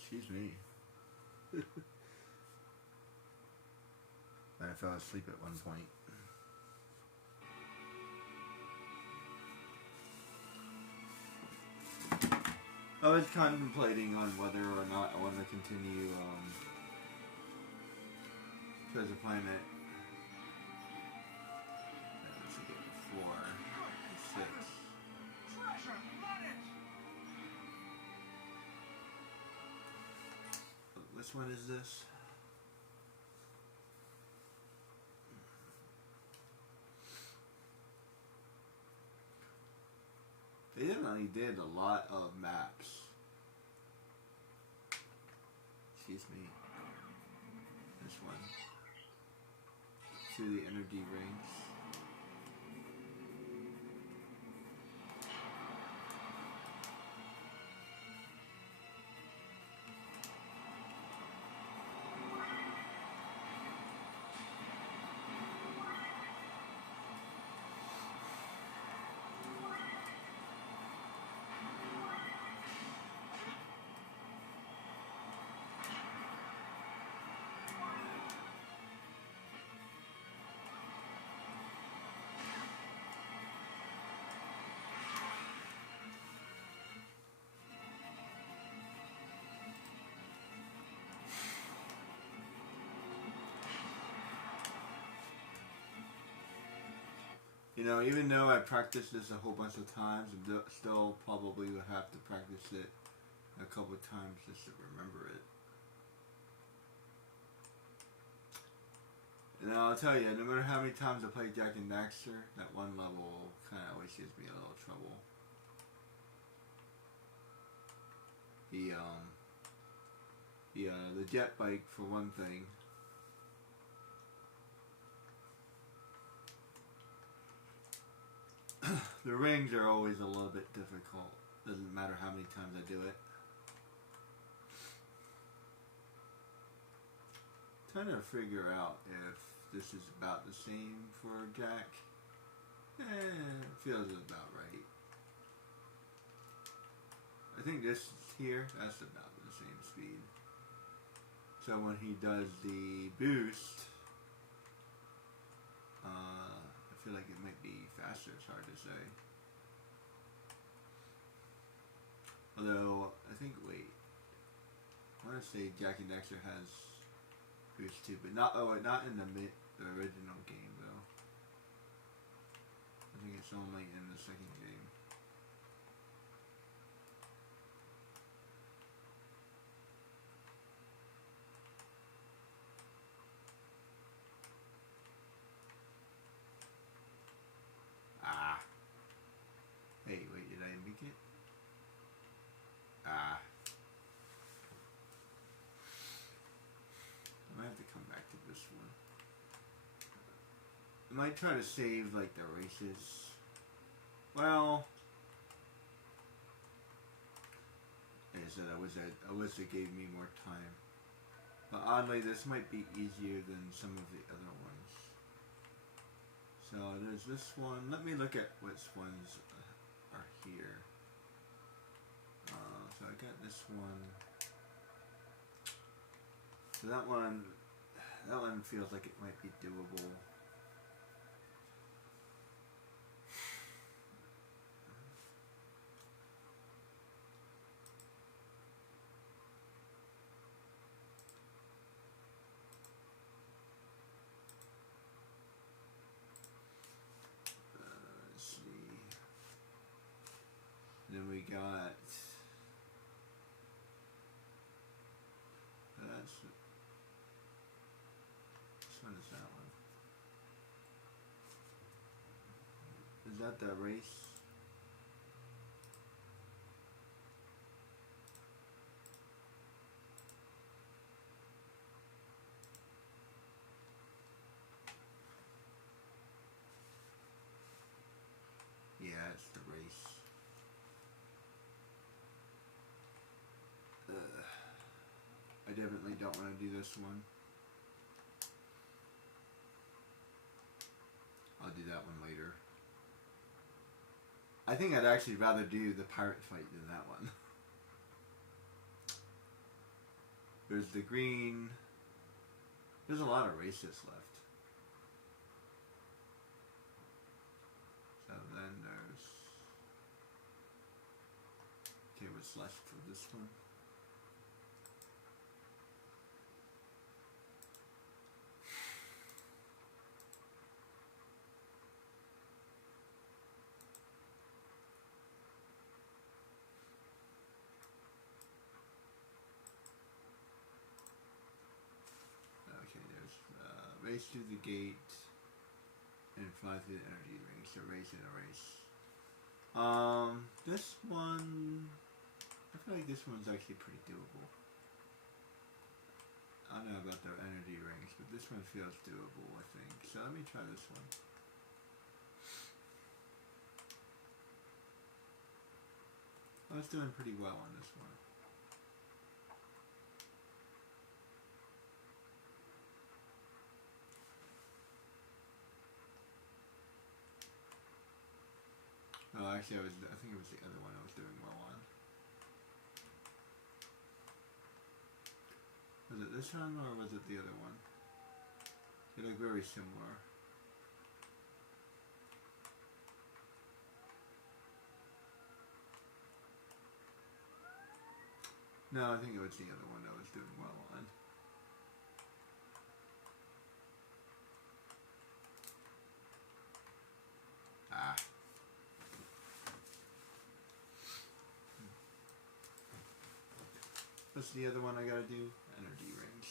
Excuse me. I fell asleep at one point. I was contemplating on whether or not I want to continue Treasure Planet. Let's see, 4, 6. Treasure Planet! Which one is this? They definitely did a lot of maps. Excuse me. This one. To the energy rings. You know, even though I practiced this a whole bunch of times, I still probably would have to practice it a couple of times just to remember it. And I'll tell you, no matter how many times I play Jak and Daxter, that one level kind of always gives me a little trouble. The jet bike, for one thing. The rings are always a little bit difficult. Doesn't matter how many times I do it. Trying to figure out if this is about the same for Jak. It feels about right. I think this here, that's about the same speed. So when he does the boost, I feel like it might be faster, it's hard to say. Although, I think, wait. I want to say Jak and Daxter has boost too, but not in the original game though. I think it's only in the second game. Hey, wait, did I make it? I might have to come back to this one. I might try to save, like, the races. Well, like I said, I wish it gave me more time. But oddly, this might be easier than some of the other ones. So there's this one. Let me look at which ones are here. So I got this one. So that one feels like it might be doable. Let's see. Then we got. Which one is that one? Is that the race? Yeah, it's the race. I definitely don't want to do this one. I'll do that one later. I think I'd actually rather do the pirate fight than that one. There's the green. There's a lot of races left. So then there's... Okay, what's left for this one? Okay, there's race through the gate and fly through the energy ring. So race in a race. This one, I feel like this one's actually pretty doable. I don't know about the energy rings, but this one feels doable, I think. So let me try this one. I was doing pretty well on this one. Oh, actually, I think it was the other one I was doing well on. Was it this one or was it the other one? They look very similar. No, I think it was the other one I was doing well on. Ah. What's the other one I gotta do? Energy rings.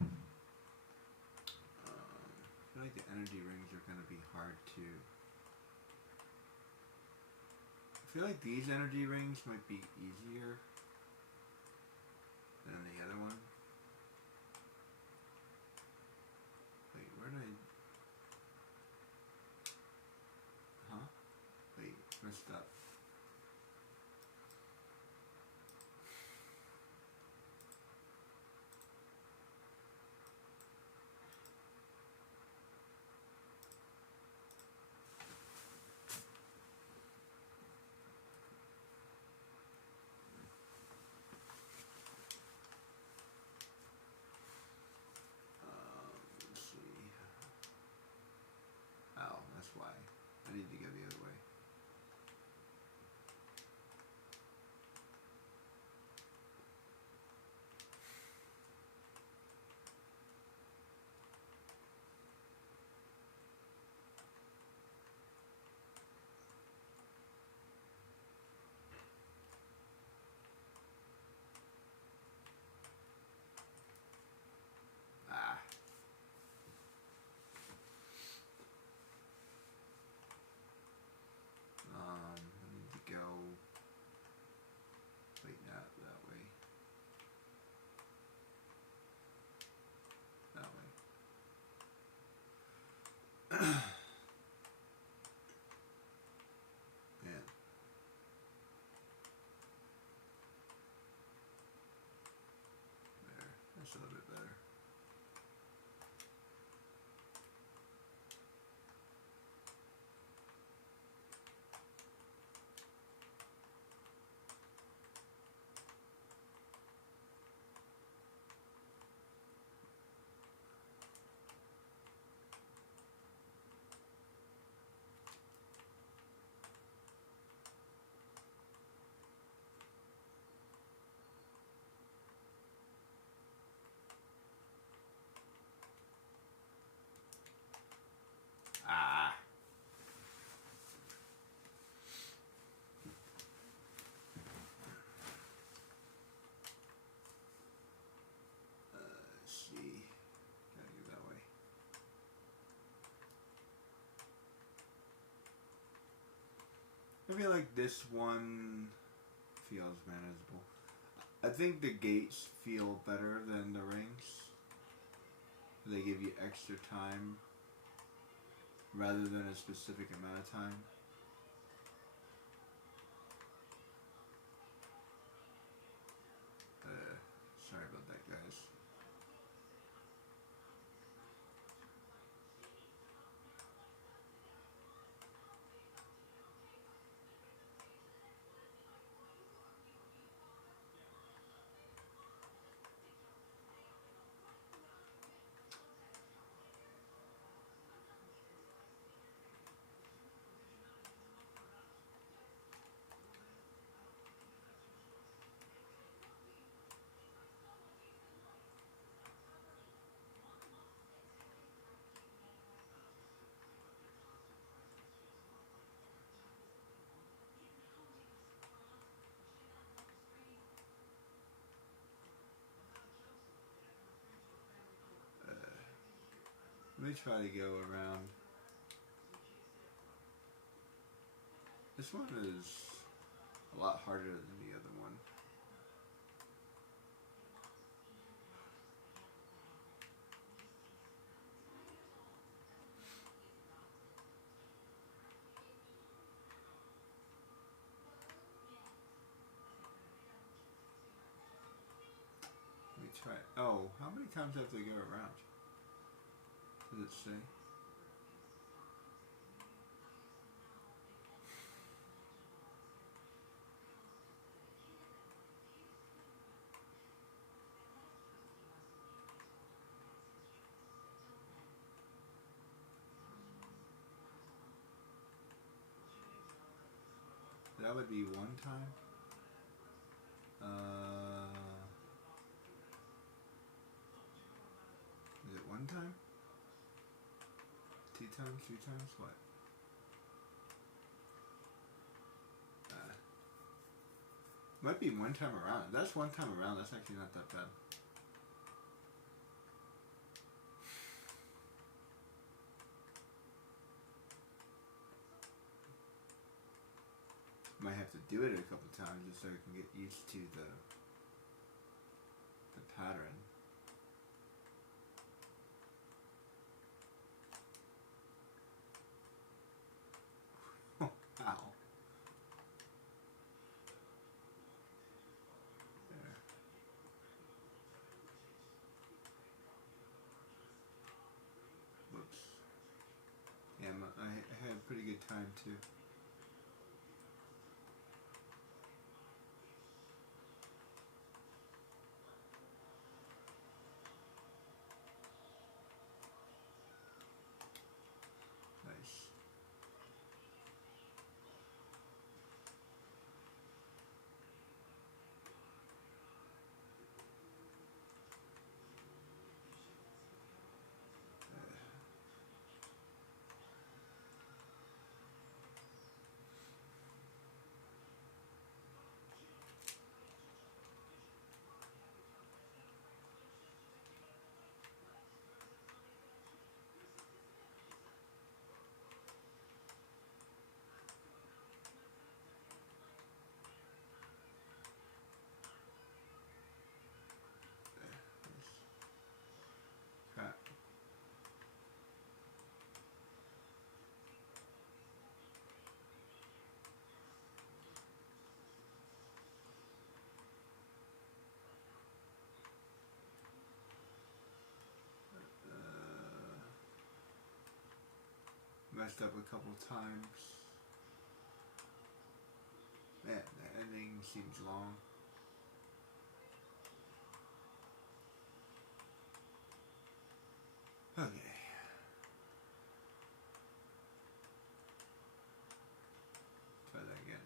I feel like the energy rings are gonna be hard to... I feel like these energy rings might be easier than the other one. Wait, where did I... Huh? Wait, messed up. Let's see. Oh, that's why. I need to go the other way. Ah. I need to go... Wait, not that way. That way. Man. There. That's a little bit better. Ah. Let's see. Gotta go that way. I feel like this one feels manageable. I think the gates feel better than the rings. They give you extra time rather than a specific amount of time. Sorry about that, guys. Let me try to go around. This one is a lot harder than the other one. Let me try. Oh, how many times have to go around? Does it say? That would be one time. Is it one time? 2 times? 3 times? What? Might be one time around. That's one time around. That's actually not that bad. Might have to do it a couple times just so I can get used to the pattern. Oh, ow. There. Whoops. Yeah, I had a pretty good time too. Nice. Crap. Messed up a couple times. Man, the ending seems long. Okay. Try that again.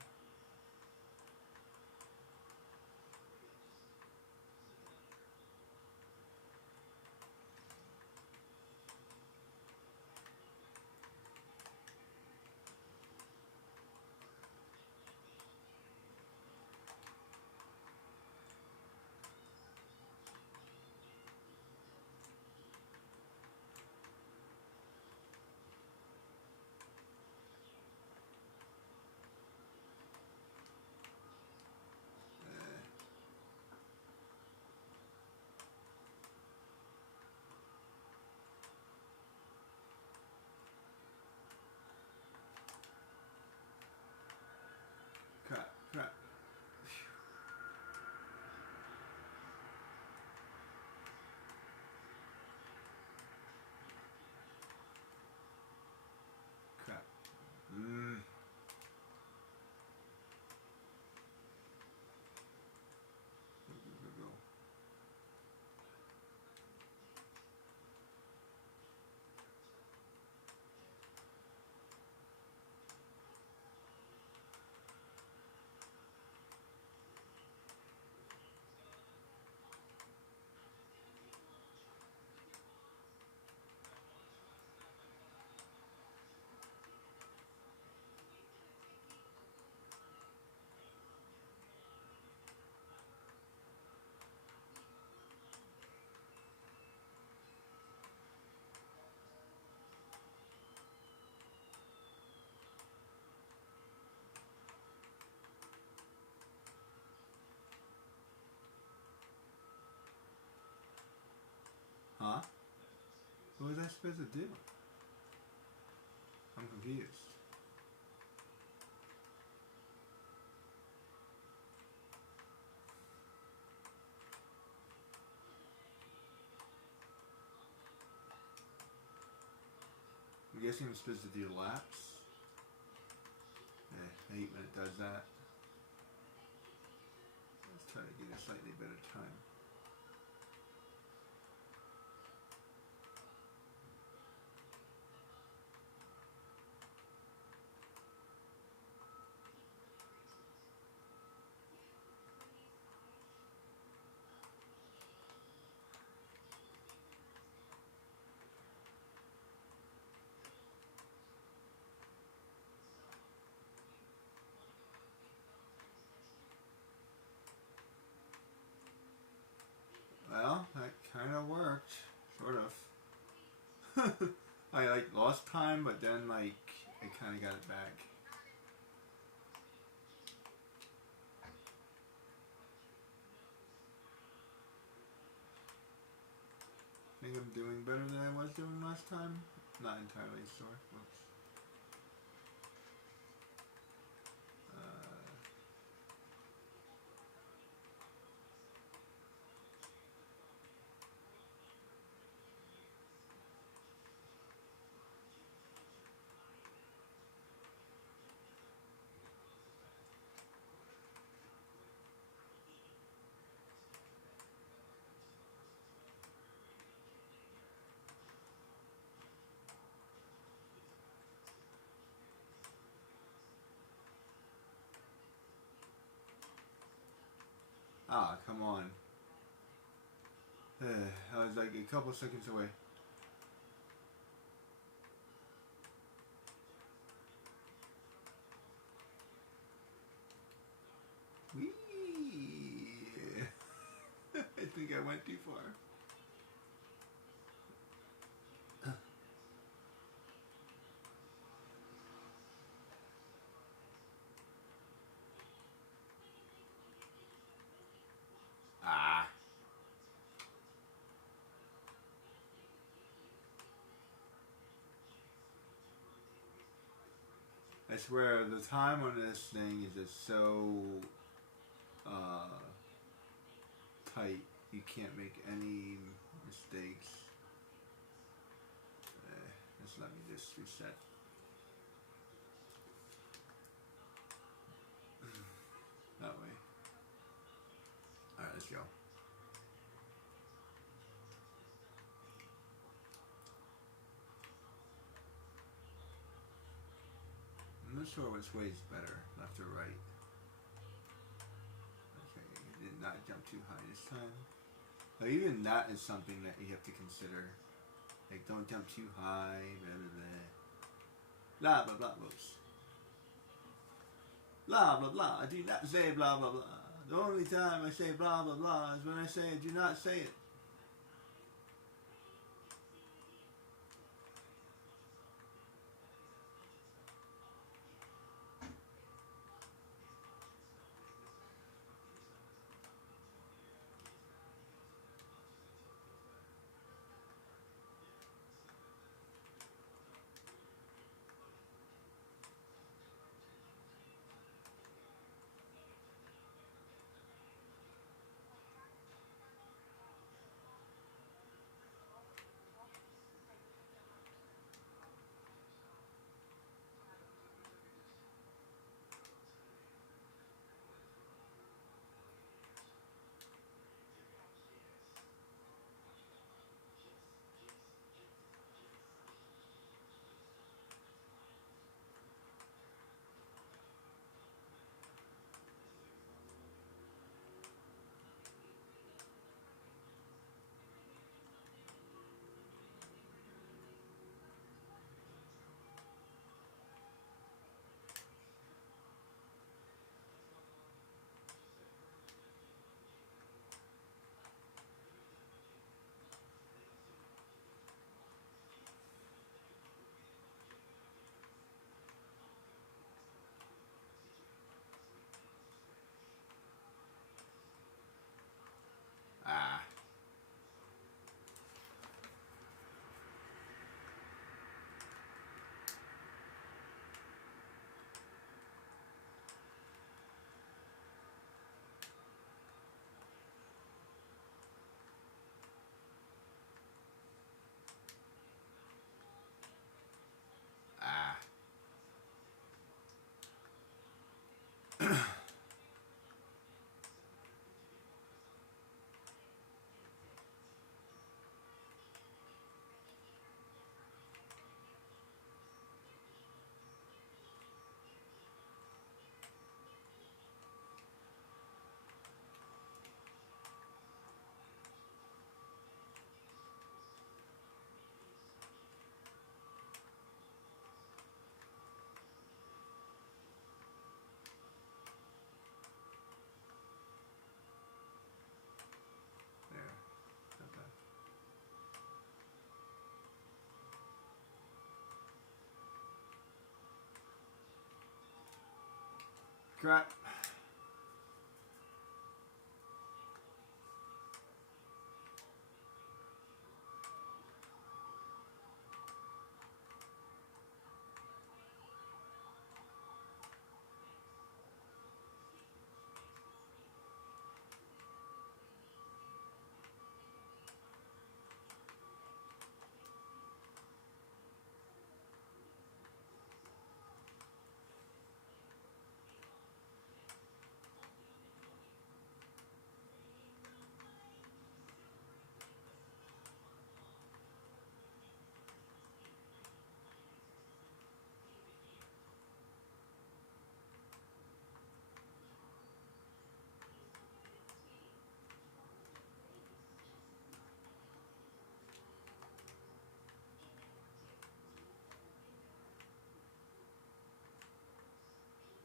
What was I supposed to do? I'm confused. I'm guessing I'm supposed to do laps. I hate when it does that. Let's try to get a slightly better time. Well, that kind of worked, sort of. I like lost time, but then like I kind of got it back. I think I'm doing better than I was doing last time. Not entirely sure. Whoops. Ah, come on. I was like a couple seconds away. Whee! I think I went too far. Ah. I swear the time on this thing is just so tight. You can't make any mistakes. Just let me just reset. That way. Alright, let's go. I'm not sure which way is better, left or right. Okay, I did not jump too high this time. But even that is something that you have to consider. Like, don't jump too high, blah blah blah. Blah blah blah, whoops. Blah blah blah, I do not say blah blah blah. The only time I say blah blah blah is when I say I do not say it. Crap.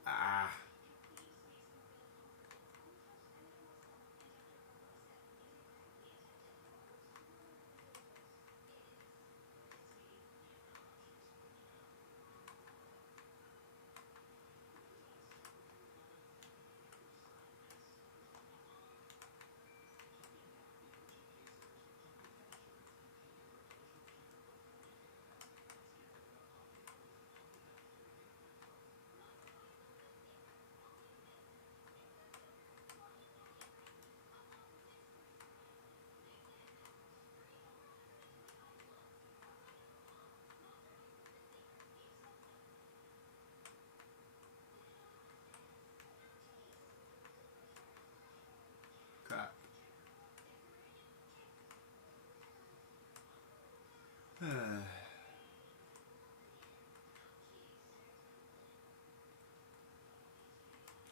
Ah. Crap.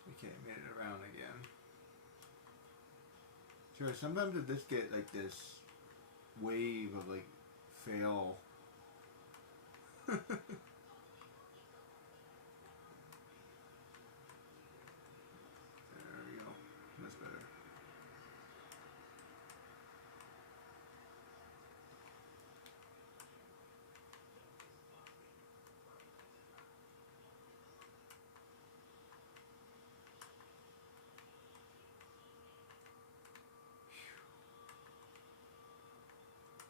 Okay, made it around again. Sure, sometimes I just get like this wave of like fail. There we go. That's better.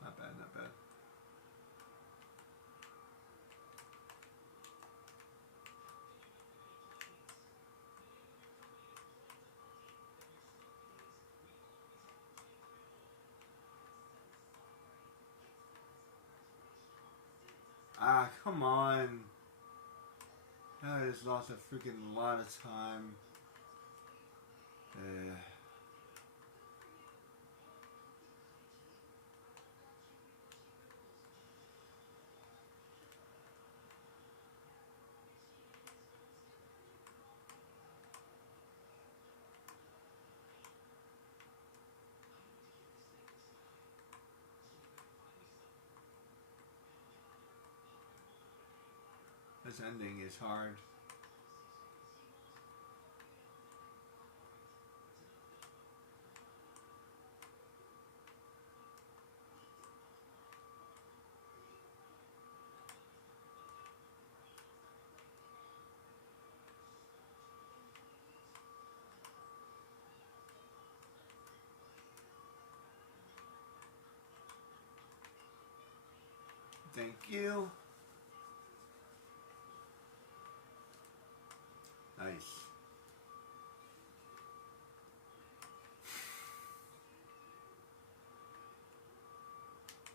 Not bad, not bad. Ah, come on. I just lost a freaking lot of time. This ending is hard. Thank you. Nice.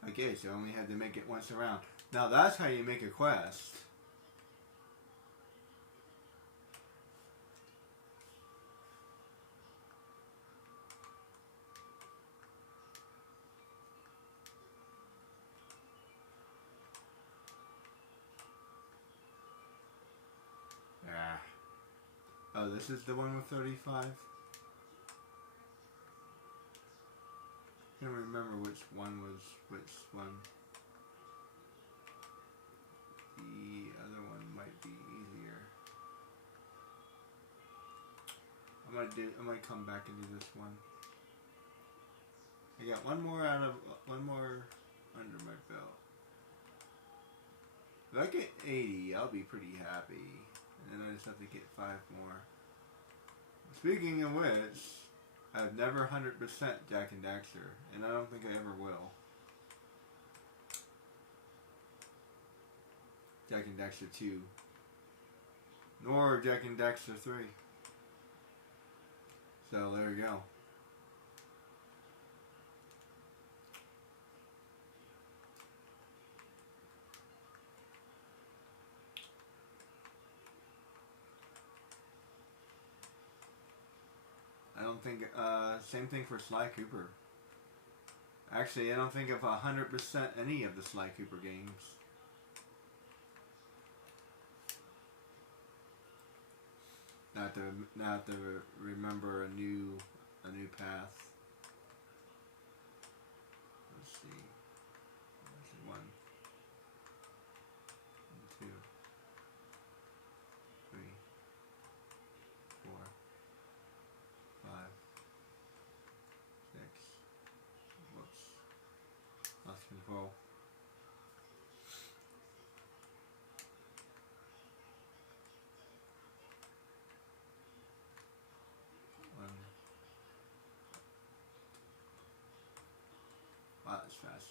Okay, so I only had to make it once around. Now that's how you make a quest. Ah. Oh, this is the one with 35? I can't remember which one was which one. The other one might be easier. I might come back and do this one. I got one more under my belt. If I get 80, I'll be pretty happy. And then I just have to get 5 more. Speaking of which, I've never 100% Jak and Daxter, and I don't think I ever will. Jak and Daxter 2. Nor Jak and Daxter 3. So there you go. I don't think, same thing for Sly Cooper. Actually, I don't think of 100% any of the Sly Cooper games. Not to remember a new path. Let's see. One, two, three, four, five, six. Whoops. Lost control. Wow, that's fast.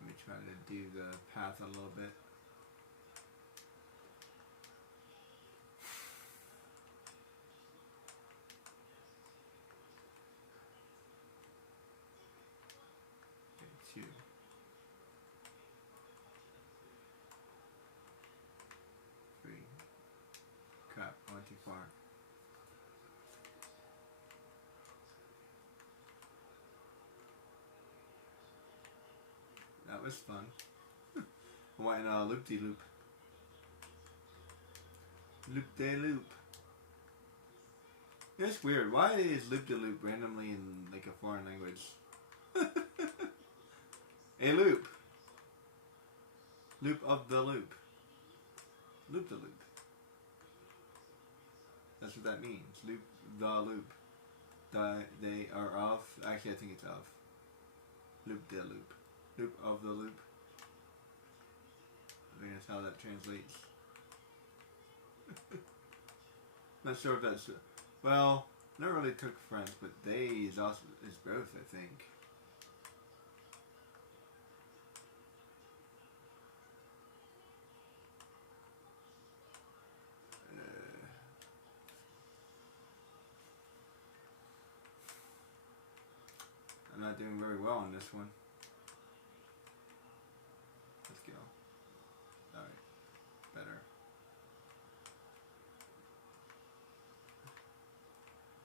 Let me try to do the path a little bit. Okay, 2. 3. Crap, I went too far. That was fun. I went in a loop-de-loop. Loop-de-loop. It's weird. Why is loop-de-loop randomly in like a foreign language? A loop. Loop of the loop. Loop-de-loop. That's what that means. Loop the loop. They are of. Actually, I think it's of. Loop-de-loop. Loop of the loop. I think that's how that translates. Not sure if that's. Well, never really took French, but they is also is both, I think. I'm not doing very well on this one. Let's go. Alright. Better.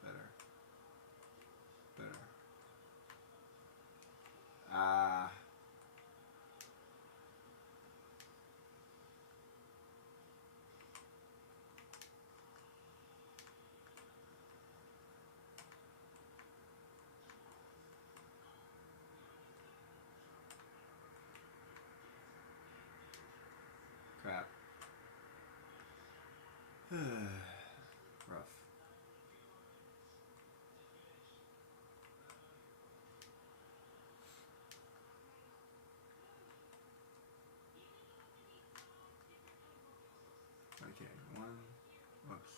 Better. Better. Ah. Crap. Rough. Okay, one. Whoops.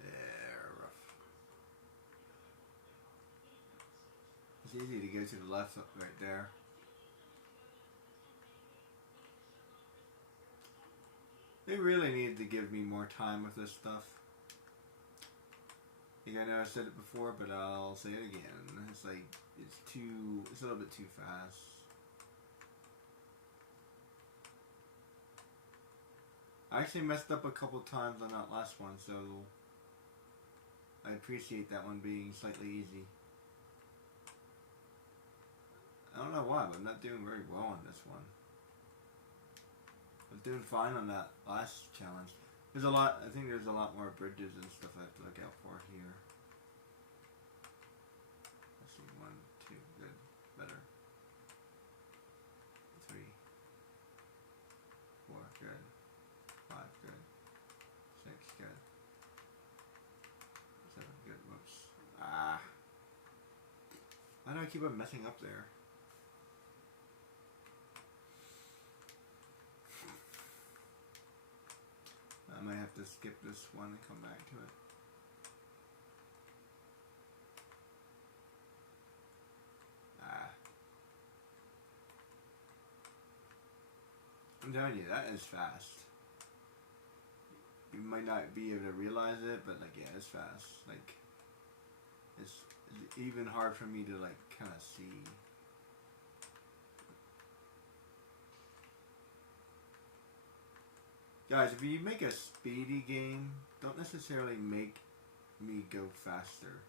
There, rough. It's easy to go to the left right there. They really need to give me more time with this stuff. I think I know I said it before, but I'll say it again. It's like, it's a little bit too fast. I actually messed up a couple times on that last one, so I appreciate that one being slightly easy. I don't know why, but I'm not doing very well on this one. I was doing fine on that last challenge. There's a lot, I think there's a lot more bridges and stuff I have to look out for here. Let's see, 1, 2, good, better. 3, 4, good. 5, good. 6, good. 7, good, whoops. Ah. Why do I keep on messing up there? I might have to skip this one and come back to it. I'm telling you, that is fast. You might not be able to realize it, but like, yeah, it's fast. Like, it's even hard for me to like kind of see. Guys, if you make a speedy game, don't necessarily make me go faster.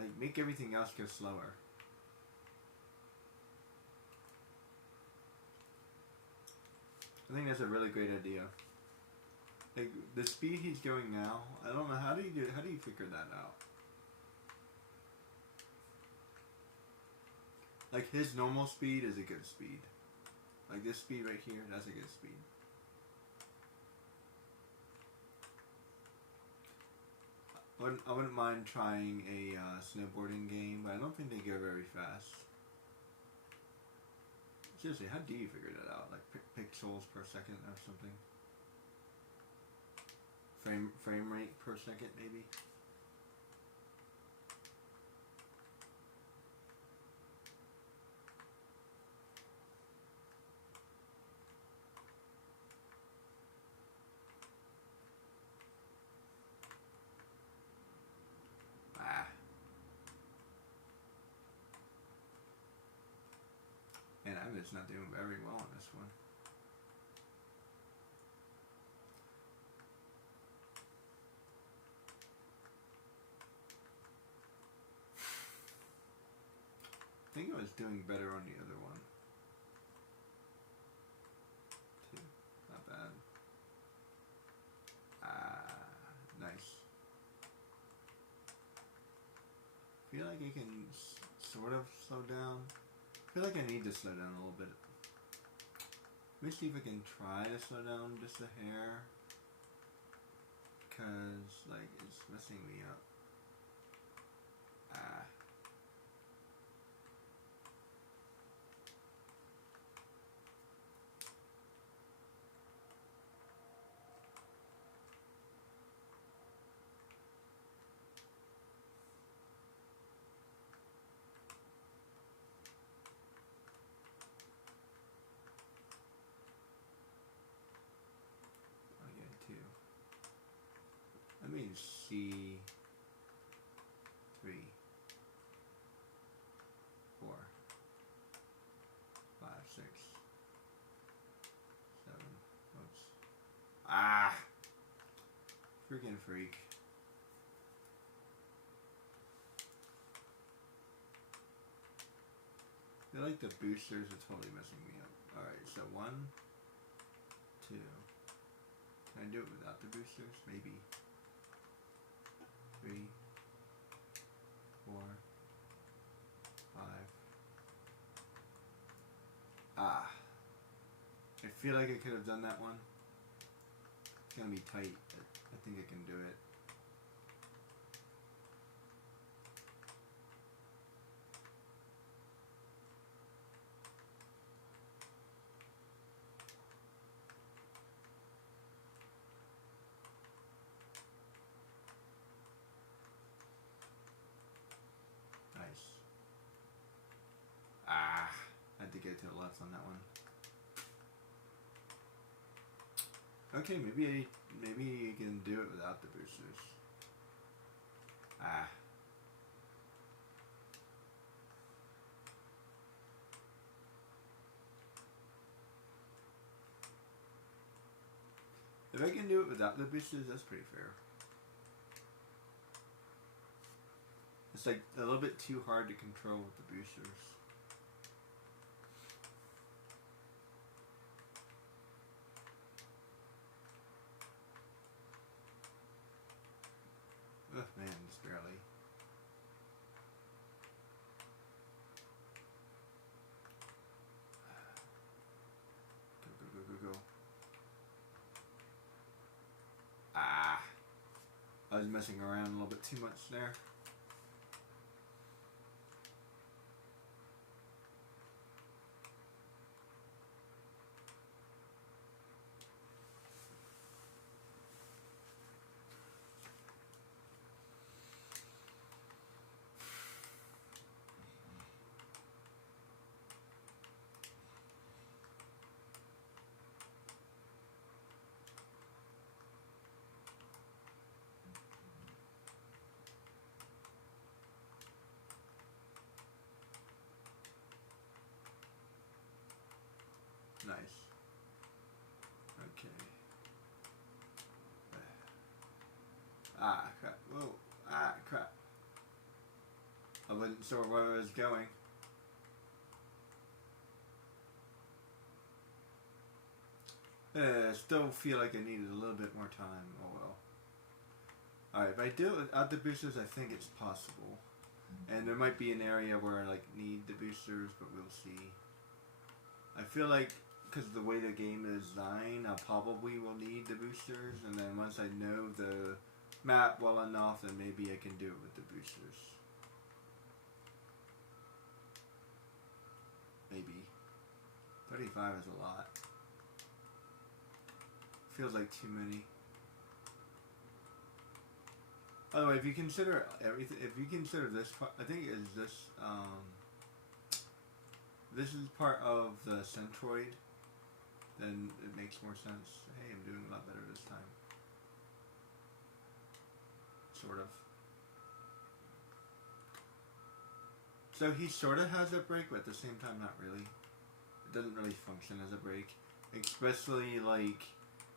Like, make everything else go slower. I think that's a really great idea. Like, the speed he's going now, I don't know, how do you figure that out? Like, his normal speed is a good speed. Like, this speed right here, that's a good speed. I wouldn't mind trying a snowboarding game, but I don't think they go very fast. Seriously, how do you figure that out? Like pixels per second or something? Frame rate per second, maybe? And I'm just not doing very well on this one. I think I was doing better on the other one. Too. Not bad. Nice. Feel like I can sort of slow down. I feel like I need to slow down a little bit. Let me see if I can try to slow down just a hair. Because, like, it's messing me up. Let me see. 3, 4, 5, 6, 7. Oops. Freaking freak. I feel like the boosters are totally messing me up. Alright, so 1, 2. Can I do it without the boosters? Maybe. 3, 4, 5. I feel like I could have done that one. It's gonna be tight, but I think I can do it. Had to go to the left on that one. Okay, maybe you can do it without the boosters. If I can do it without the boosters, that's pretty fair. It's like a little bit too hard to control with the boosters. Ugh, man, just barely. Go. I was messing around a little bit too much there. Ah, crap. Whoa. Ah, crap. I wasn't sure where I was going. Still feel like I needed a little bit more time. Oh well. Alright, if I do it without the boosters, I think it's possible. And there might be an area where I like need the boosters, but we'll see. I feel like because the way the game is designed, I probably will need the boosters, and then once I know the map well enough, then maybe I can do it with the boosters. Maybe. 35 is a lot. Feels like too many. By the way, if you consider everything, if you consider this part, I think is this, this is part of the Centroid, then it makes more sense. Hey, I'm doing a lot better this time. Sort of. So he sort of has a break, but at the same time, not really. It doesn't really function as a break. Especially, like,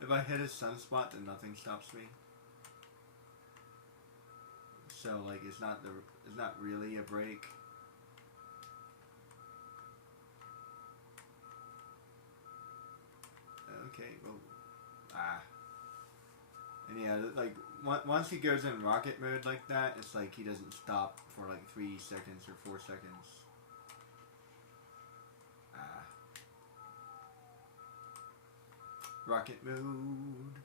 if I hit a sunspot, then nothing stops me. So, like, it's not really a break. Okay, well, and yeah, like, once he goes in rocket mode like that, it's like he doesn't stop for like 3 seconds or 4 seconds. Rocket mode.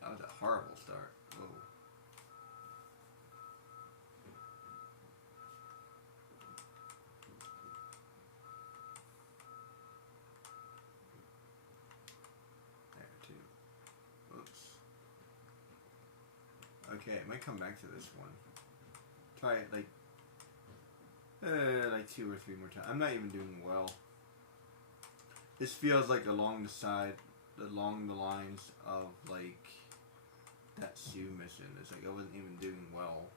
That was a horrible start. Whoa. There, too. Oops. Okay, I might come back to this one. Try it like 2 or 3 more times. I'm not even doing well. This feels like along the lines of like that Sue mission. It's like I wasn't even doing well.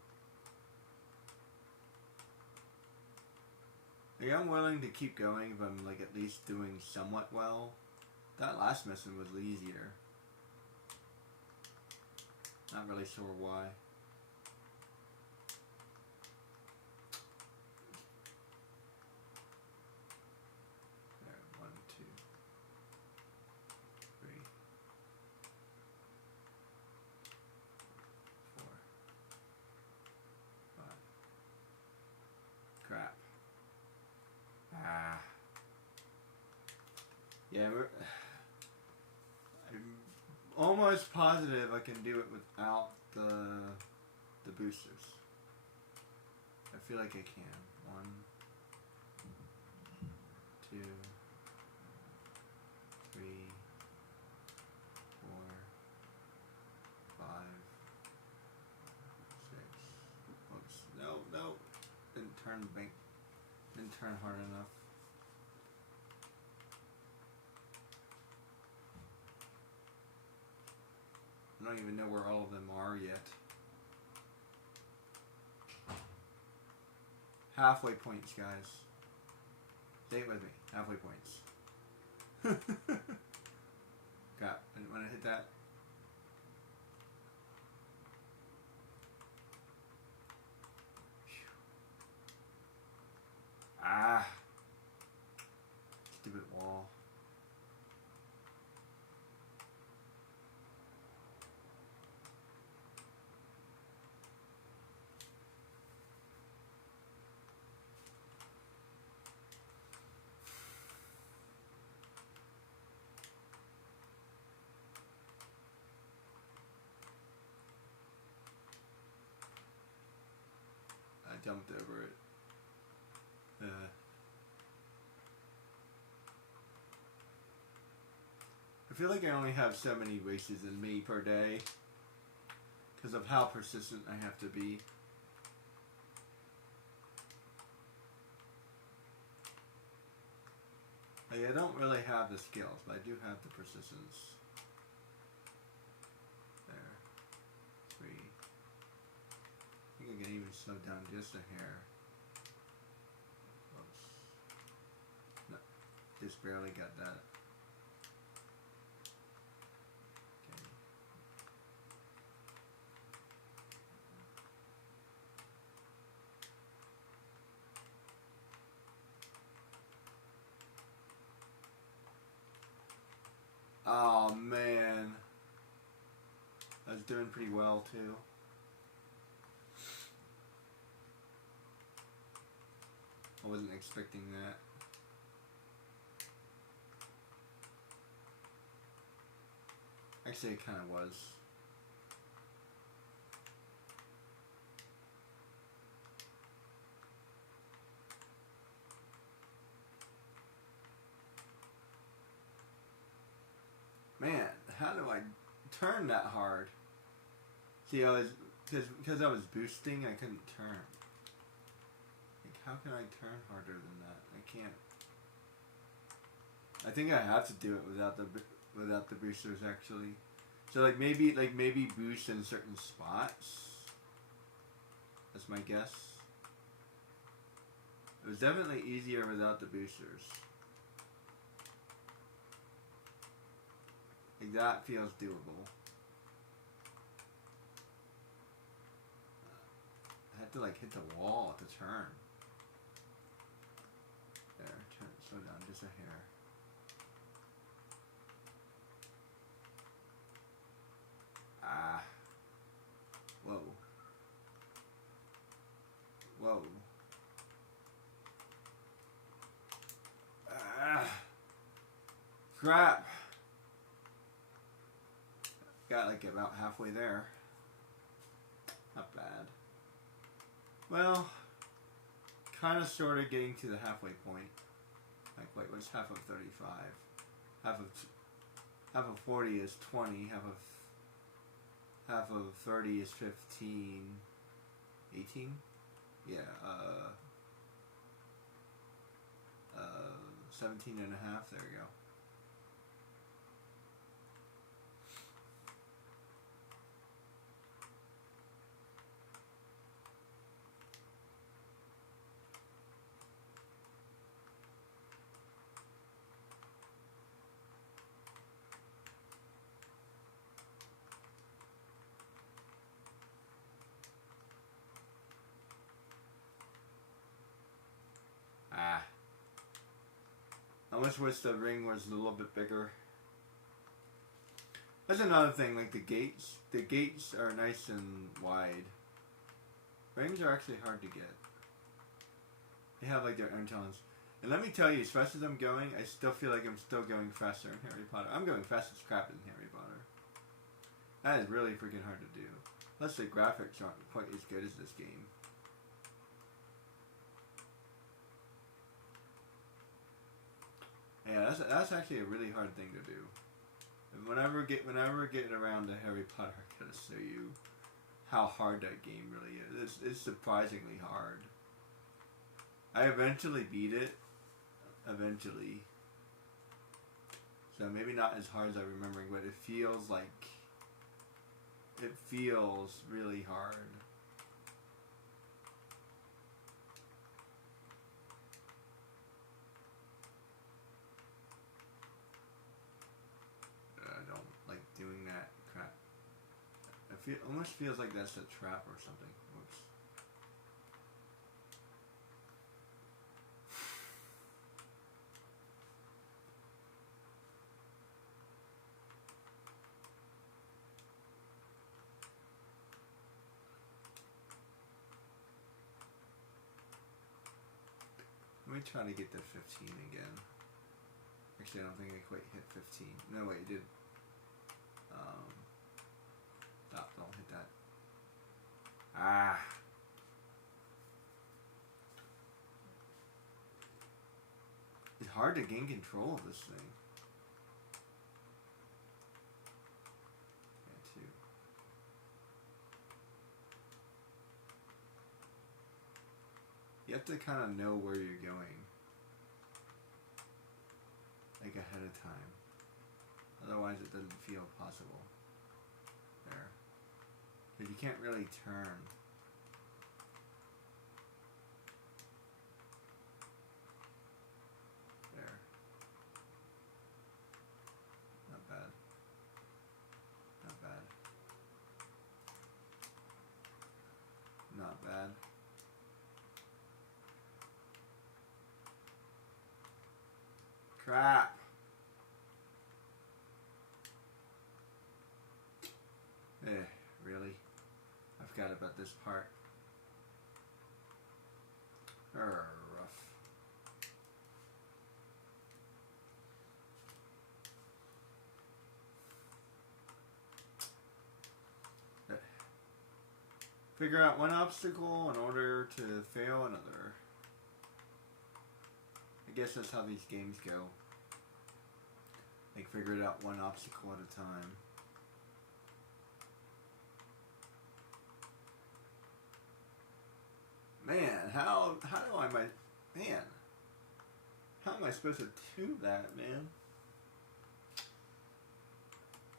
Like, I'm willing to keep going if I'm like at least doing somewhat well. That last mission was easier. Not really sure why. There, 1, 2, 3, 4, 5. Crap. Yeah, I'm almost positive I can do it without the boosters. I feel like I can. 1, 2, 3, 4, 5, 6. Oops. No. Didn't turn hard enough. I don't even know where all of them are yet. Halfway points, guys. Stay with me. Halfway points. God, I didn't want to hit that. Stupid wall. I jumped over it. I feel like I only have so many races in me per day because of how persistent I have to be. Like, I don't really have the skills, but I do have the persistence. There. 3. I slow down just a hair. Oops. No, just barely got that. Okay. Oh man, I was doing pretty well too. I wasn't expecting that. Actually, it kind of was. Man, how do I turn that hard? See, I was because I was boosting, I couldn't turn. Like, how can I turn harder than that? I can't. I think I have to do it without the boosters actually. So maybe boost in certain spots. That's my guess. It was definitely easier without the boosters. Like that feels doable. I had to hit the wall to turn. There, turn, slow down just a hair. Ah. Whoa. Whoa. Ah. Crap. Got about halfway there. Not bad. Well, kind of sort of getting to the halfway point. Like, wait, what's half of 35? Half of 40 is 20. Half of 30 is 15. 18? Yeah, 17 and a half. There you go. Ah. I almost wish the ring was a little bit bigger. That's another thing, like the gates. The gates are nice and wide. Rings are actually hard to get. They have their own tones. And let me tell you, as fast as I'm going, I still feel like I'm still going faster in Harry Potter. I'm going fast as crap in Harry Potter. That is really freaking hard to do. Plus the graphics aren't quite as good as this game. Yeah, that's actually a really hard thing to do. And whenever we get around to Harry Potter, I gotta show you how hard that game really is. It's surprisingly hard. I eventually beat it. Eventually. So maybe not as hard as I'm remembering, but it feels really hard. I don't like doing that crap. It almost feels like that's a trap or something. Whoops. Let me try to get to 15 again. Actually, I don't think I quite hit 15. No, wait, it did. Stop, don't hit that. Ah. It's hard to gain control of this thing. Yeah, too. You have to kind of know where you're going. Ahead of time. Otherwise it doesn't feel possible. There. Because you can't really turn. Crap. Really? I forgot about this part. Rough. Figure out one obstacle in order to fail another. I guess that's how these games go. Like, figure it out one obstacle at a time. Man, how do I how am I supposed to do that, man?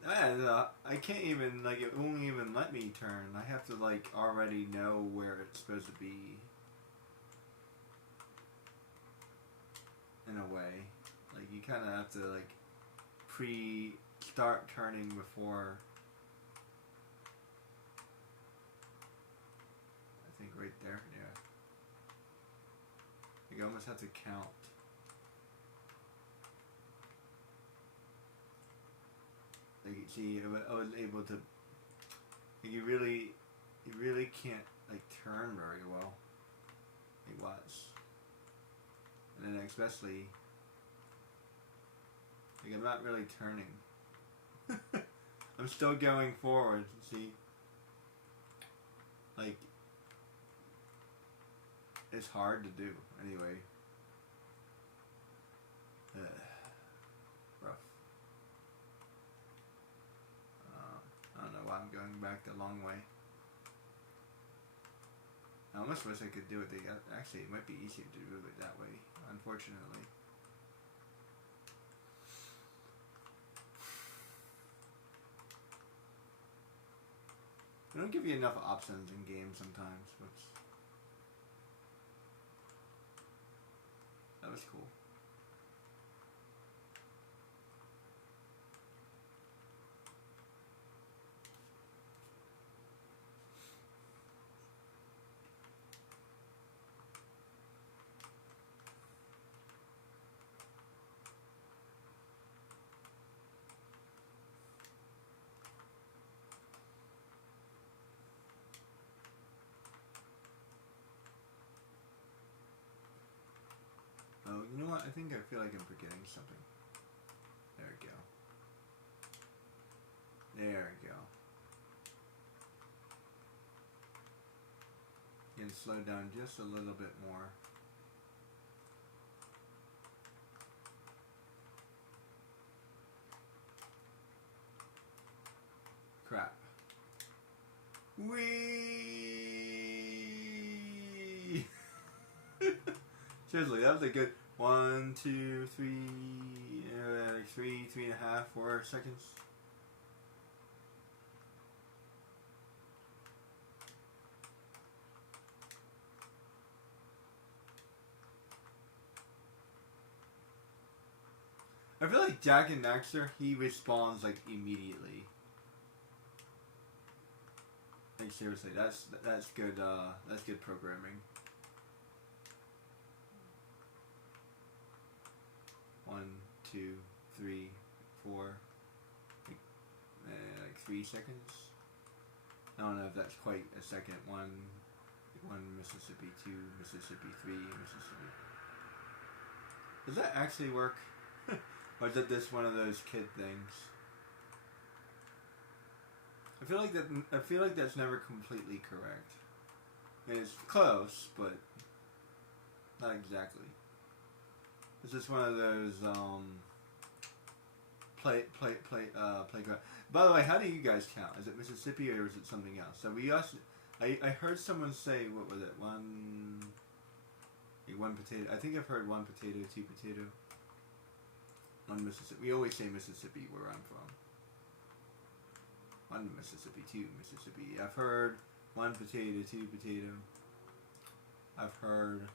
I can't even, like, it won't even let me turn. I have to, like, already know where it's supposed to be. In a way. Like, you kind of have to, like, start turning before. I think right there, yeah. You almost have to count. Like, see, I was able to. You really can't, like, turn very well. It was. And then especially, like, I'm not really turning. I'm still going forward, see? Like, it's hard to do, anyway. Rough. I don't know why I'm going back the long way. I almost wish I could do it. Actually, it might be easier to do it that way, unfortunately. They don't give you enough options in games sometimes, which that was cool. Oh, you know what? I think I feel like I'm forgetting something. There we go. There we go. You can slow down just a little bit more. Crap. Whee! Seriously, that was a good 1, 2, 3, 3.5, 4 seconds. I feel like Jak and Daxter, he respawns like immediately. Like, seriously, that's good. That's good programming. 1, 2, 3, 4, like 3 seconds. I don't know if that's quite a second. 1 Mississippi, 2 Mississippi, 3 Mississippi. Does that actually work? Or is it just one of those kid things? I feel like that's never completely correct. I mean, it's close, but not exactly. It's just one of those playground. By the way, how do you guys count? Is it Mississippi or is it something else? So we also, I heard someone say, what was it? One potato. I think I've heard 1 potato, 2 potato. 1 Mississippi. We always say Mississippi where I'm from. 1 Mississippi, 2 Mississippi. I've heard 1 potato, 2 potato. I've heard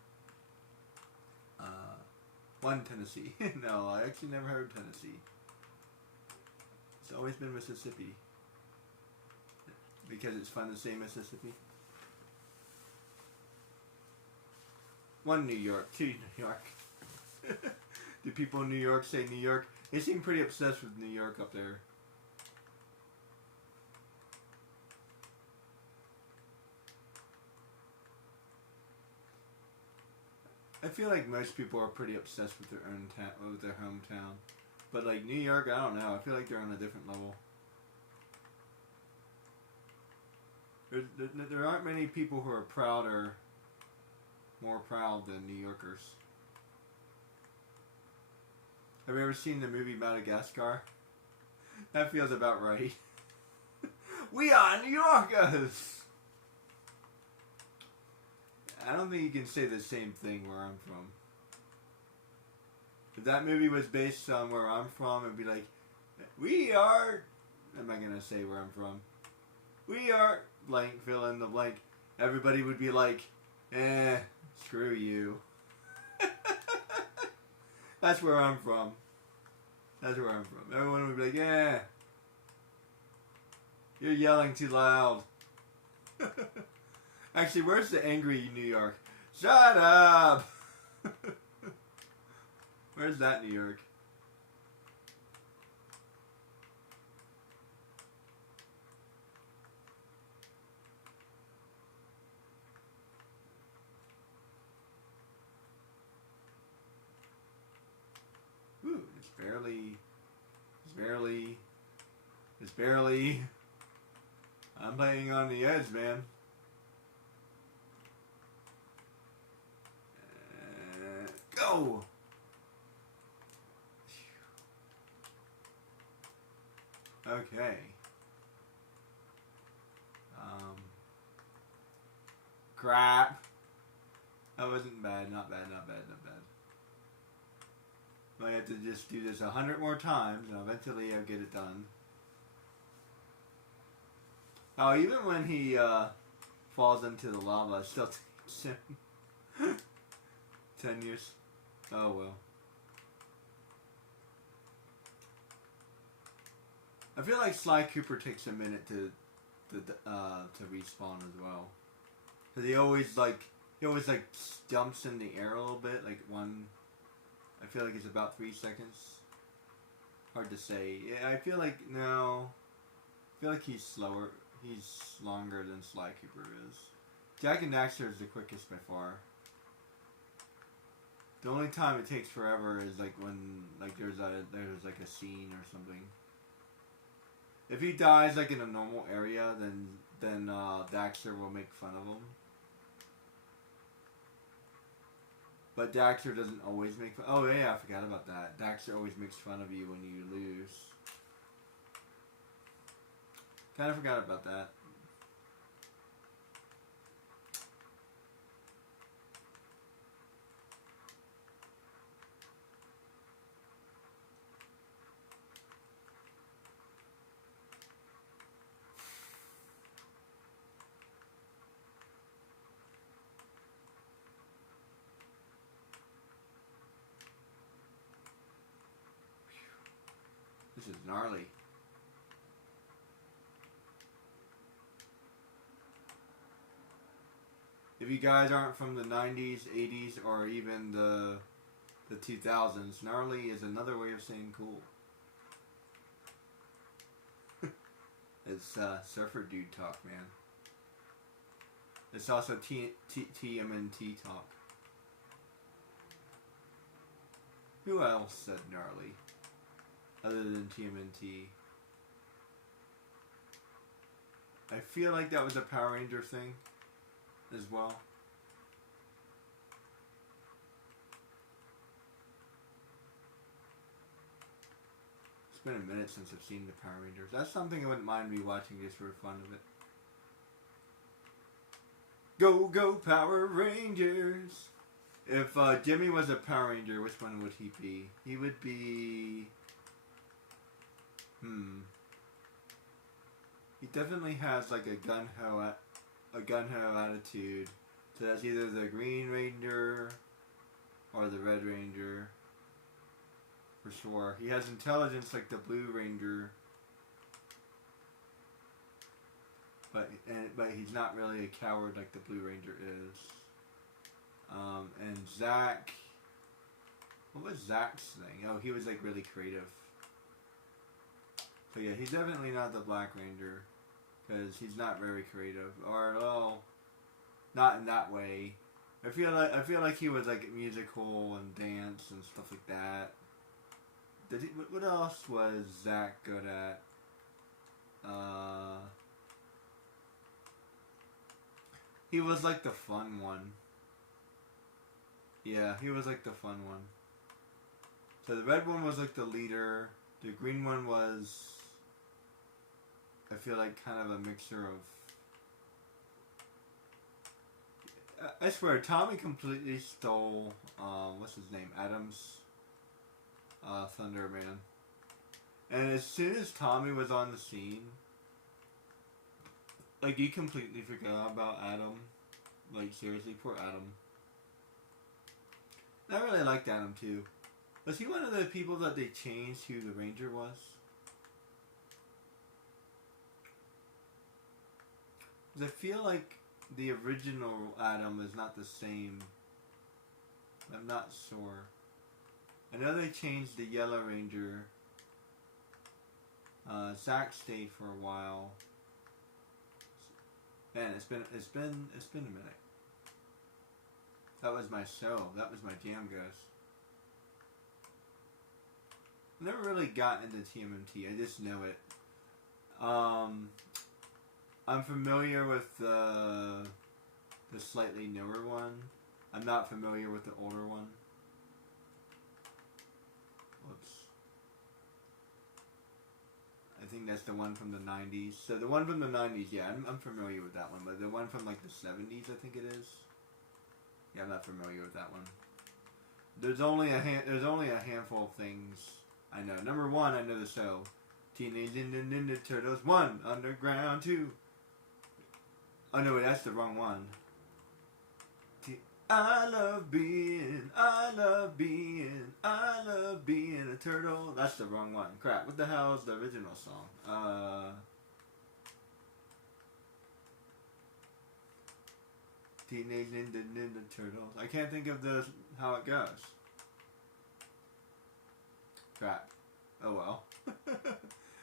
1 Tennessee. No, I actually never heard Tennessee. It's always been Mississippi. Because it's fun to say Mississippi. 1 New York, 2 New York. Do people in New York say New York? They seem pretty obsessed with New York up there. I feel like most people are pretty obsessed with their own with their hometown. But like New York, I don't know. I feel like they're on a different level. There aren't many people who are more proud than New Yorkers. Have you ever seen the movie Madagascar? That feels about right. We are New Yorkers! I don't think you can say the same thing where I'm from. If that movie was based on where I'm from, it'd be like, we are... I'm not going to say where I'm from. We are... blank, fill in the blank. Everybody would be like, screw you. That's where I'm from. That's where I'm from. Everyone would be like, you're yelling too loud. Actually, where's the angry New York? Shut up! Where's that New York? Ooh, it's barely. I'm playing on the edge, man. Go! Okay. Crap. That wasn't bad, not bad. I have to just do this 100 more times, and eventually I'll get it done. Oh, even when he falls into the lava, it still takes him 10 years. Oh well. I feel like Sly Cooper takes a minute to respawn as well, cause he always jumps in the air a little bit, like one. I feel like it's about 3 seconds. Hard to say. Yeah, I feel like he's slower. He's longer than Sly Cooper is. Jak and Daxter is the quickest by far. The only time it takes forever is like when there's like a scene or something. If he dies like in a normal area, then Daxter will make fun of him. But Daxter doesn't always make fun. Oh yeah, I forgot about that. Daxter always makes fun of you when you lose. Kind of forgot about that. This is gnarly. If you guys aren't from the 90s, 80s, or even the 2000s, gnarly is another way of saying cool. It's surfer dude talk, man. It's also TMNT talk. Who else said gnarly? Other than TMNT. I feel like that was a Power Ranger thing as well. It's been a minute since I've seen the Power Rangers. That's something I wouldn't mind rewatching just for fun of it. Go, go, Power Rangers! If Jimmy was a Power Ranger, which one would he be? He would be... He definitely has like a gun-ho attitude. So that's either the Green Ranger or the Red Ranger. For sure. He has intelligence like the Blue Ranger. But he's not really a coward like the Blue Ranger is. And Zack What was Zach's thing? Oh, he was like really creative. So yeah, he's definitely not the Black Ranger. Because he's not very creative. Or, well, not in that way. I feel like he was like musical and dance and stuff like that. What else was Zach good at? He was like the fun one. Yeah, he was like the fun one. So the red one was like the leader. The green one was, I feel like, kind of a mixture of... I swear, Tommy completely stole, what's his name? Adam's Thunder Man. And as soon as Tommy was on the scene, like, you completely forgot about Adam. Like, seriously, poor Adam. I really liked Adam, too. Was he one of the people that they changed who the Ranger was? Because I feel like the original Adam is not the same. I'm not sure. I know they changed the Yellow Ranger. Zach stayed for a while. Man, it's been a minute. That was my show. That was my jam, guys. I never really got into TMNT. I just know it. I'm familiar with the slightly newer one. I'm not familiar with the older one. Whoops. I think that's the one from the 90s. So the one from the 90s, yeah, I'm familiar with that one. But the one from like the 70s, I think it is. Yeah, I'm not familiar with that one. There's only a handful of things I know. Number one, I know the show. Teenage Ninja Turtles 1, Underground 2. Oh no, wait, that's the wrong one. I love being a turtle. That's the wrong one. Crap, what the hell is the original song? Teenage Ninja Turtles. I can't think of how it goes. Crap. Oh well.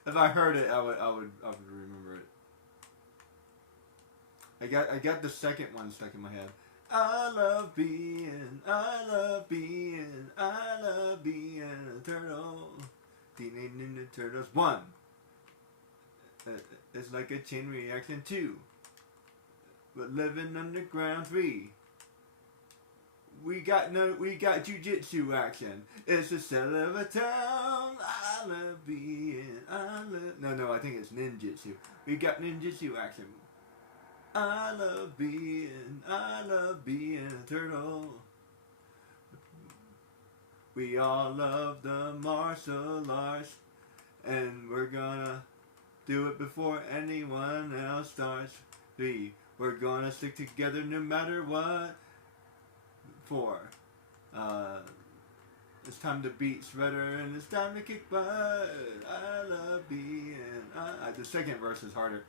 If I heard it, I would remember it. I got the second one stuck in my head. I love being a turtle. Teenage Ninja Turtles 1. It's like a chain reaction 2. But living underground 3. We got jujitsu action. It's a cell of a town. No, I think it's ninjutsu. We got ninjutsu action. I love being a turtle. We all love the martial arts, and we're gonna do it before anyone else starts. We're gonna stick together no matter what. 4. It's time to beat Shredder and it's time to kick butt. I love being... the second verse is harder.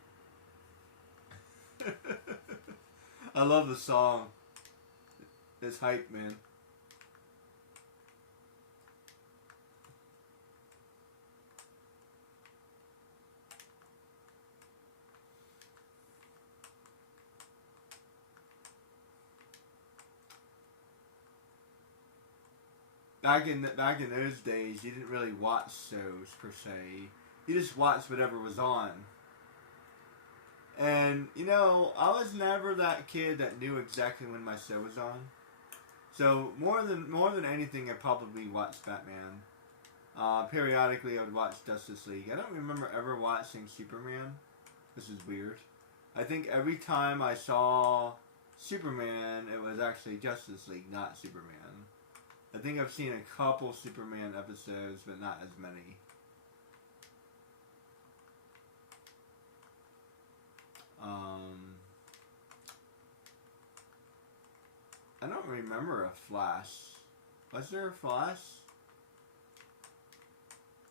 I love the song. It's hype, man. Back in those days, you didn't really watch shows per se. You just watched whatever was on. And you know, I was never that kid that knew exactly when my show was on. So more than anything, I probably watched Batman. Periodically, I would watch Justice League. I don't remember ever watching Superman. This is weird. I think every time I saw Superman, it was actually Justice League, not Superman. I think I've seen a couple Superman episodes, but not as many. I don't remember a Flash. Was there a Flash?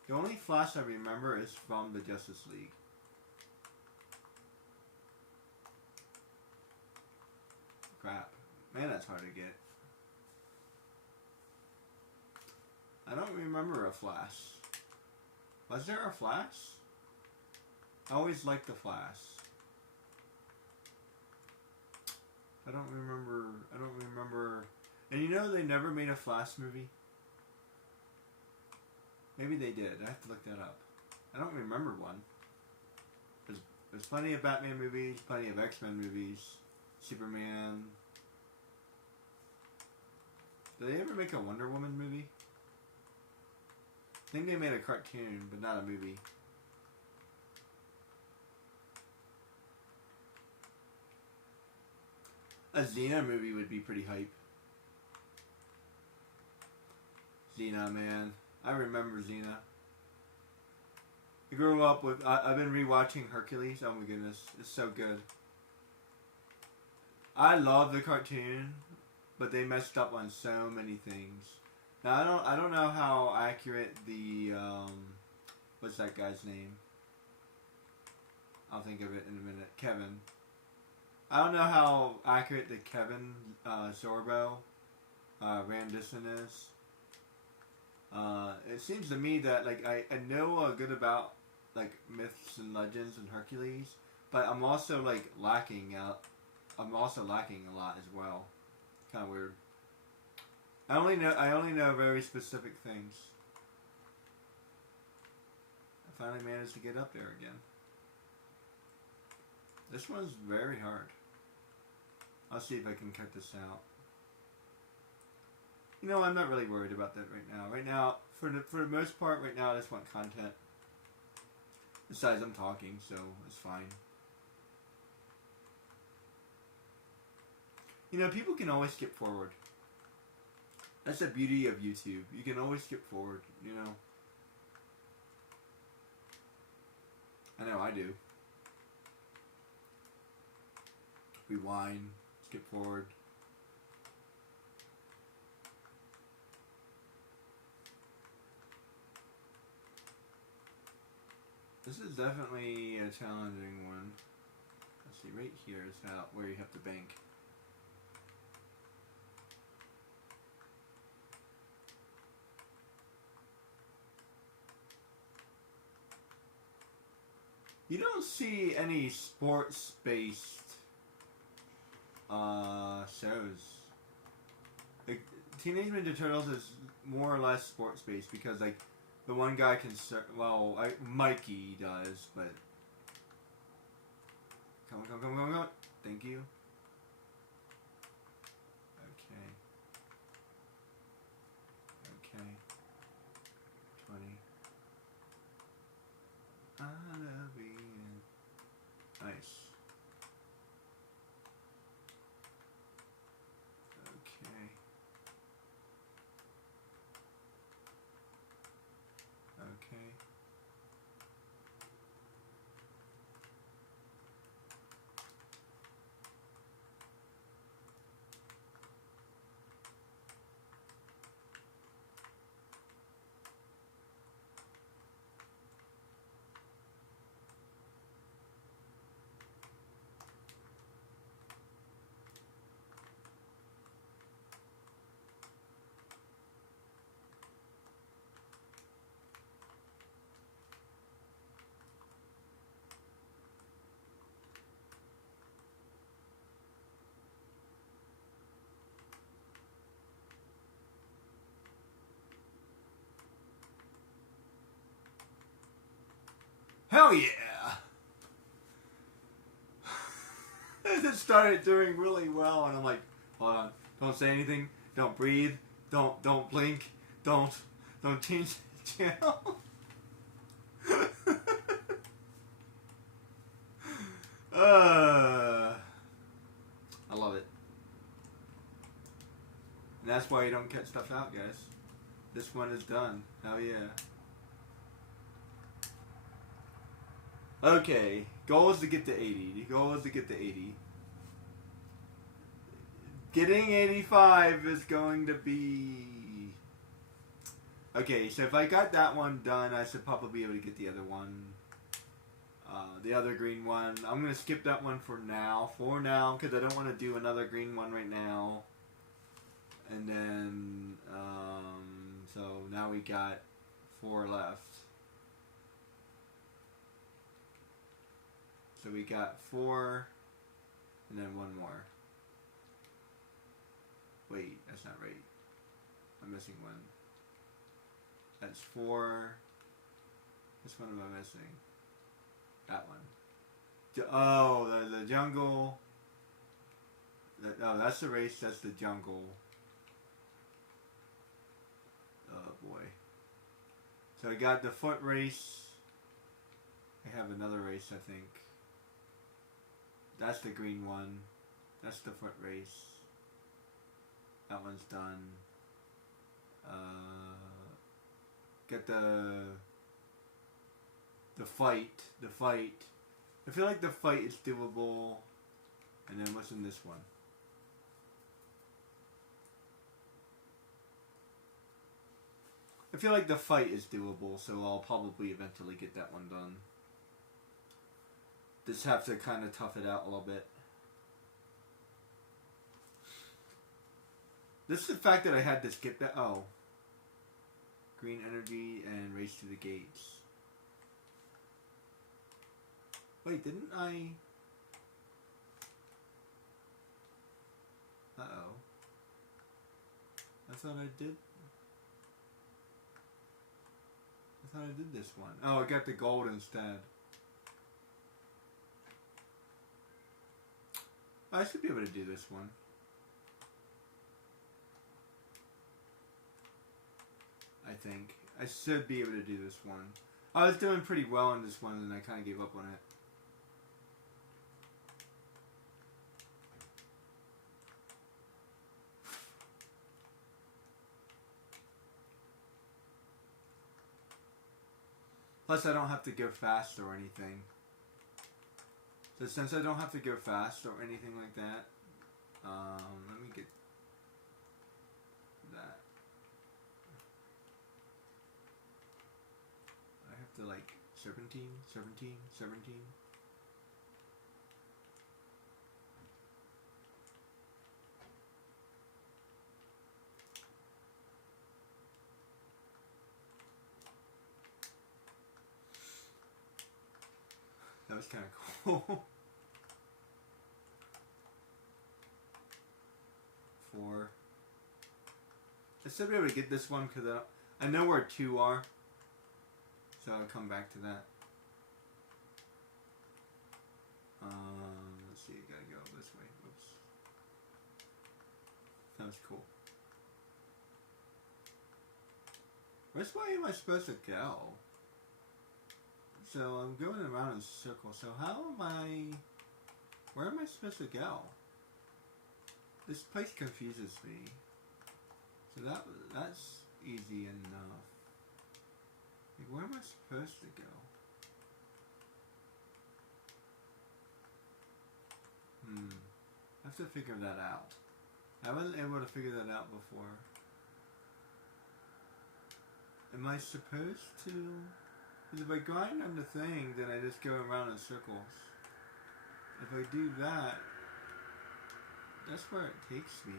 The only Flash I remember is from the Justice League. Crap. Man, that's hard to get. I don't remember a Flash. Was there a Flash? I always liked the Flash. I don't remember. And you know they never made a Flash movie? Maybe they did. I have to look that up. I don't remember one. There's plenty of Batman movies, plenty of X-Men movies, Superman. Did they ever make a Wonder Woman movie? I think they made a cartoon, but not a movie. A Xena movie would be pretty hype. Xena, man. I remember Xena. I grew up with... I've been rewatching Hercules. Oh my goodness. It's so good. I love the cartoon, but they messed up on so many things. Now, I don't know how accurate the... what's that guy's name? I'll think of it in a minute. Kevin. I don't know how accurate the Kevin Sorbo Randison is. It seems to me that like I know a good about like myths and legends and Hercules, but I'm also like lacking I'm also lacking a lot as well. Kind of weird. I only know very specific things. I finally managed to get up there again. This one's very hard. I'll see if I can cut this out. You know, I'm not really worried about that right now. Right now, for the most part, right now I just want content. Besides, I'm talking, so it's fine. You know, people can always skip forward. That's the beauty of YouTube. You can always skip forward, you know. I know I do. Rewind, skip forward. This is definitely a challenging one. Let's see, right here is how where you have to bank. You don't see any sports-based shows. Like, Teenage Ninja Turtles is more or less sports-based because, like, the one guy can... Well, Mikey does, but... Come on. Thank you. Okay. 20. Nice. Okay. Hell yeah! It started doing really well, and I'm like, hold on, don't say anything, don't breathe, don't blink, don't change the channel. I love it. And that's why you don't cut stuff out, guys. This one is done. Hell yeah. Okay, goal is to get to 80. The goal is to get to 80. Getting 85 is going to be... Okay, so if I got that one done, I should probably be able to get the other one. The other green one. I'm going to skip that one for now. Because I don't want to do another green one right now. And then, so now now we got 4 left. So we got 4, and then 1 more. Wait, that's not right. I'm missing 1. That's 4. Which one am I missing? That one. The jungle. Oh, that's the race. That's the jungle. Oh boy. So I got the foot race. I have another race, I think. That's the green one. That's the foot race. That one's done. Get the fight. The fight. I feel like the fight is doable. And then what's in this one? I feel like the fight is doable, so I'll probably eventually get that one done. Just have to kind of tough it out a little bit. This is the fact that I had to skip that. Oh. Green energy and race to the gates. Wait, didn't I? Uh-oh. I thought I did. I thought I did this one. Oh, I got the gold instead. I should be able to do this one. I think. I should be able to do this one. I was doing pretty well in this one and I kind of gave up on it. Plus I don't have to go fast or anything. So since I don't have to go fast or anything like that, let me get that. I have to like 17. That was kind of cool. 4. I should be able to get this one because I know where 2 are. So I'll come back to that. Let's see, gotta go this way. Whoops. That was cool. Which way am I supposed to go? So I'm going around in circles. So how am I? Where am I supposed to go? This place confuses me. So that's easy enough. Like, where am I supposed to go? I have to figure that out. I wasn't able to figure that out before. Am I supposed to? Because if I grind on the thing, then I just go around in circles. If I do that, that's where it takes me.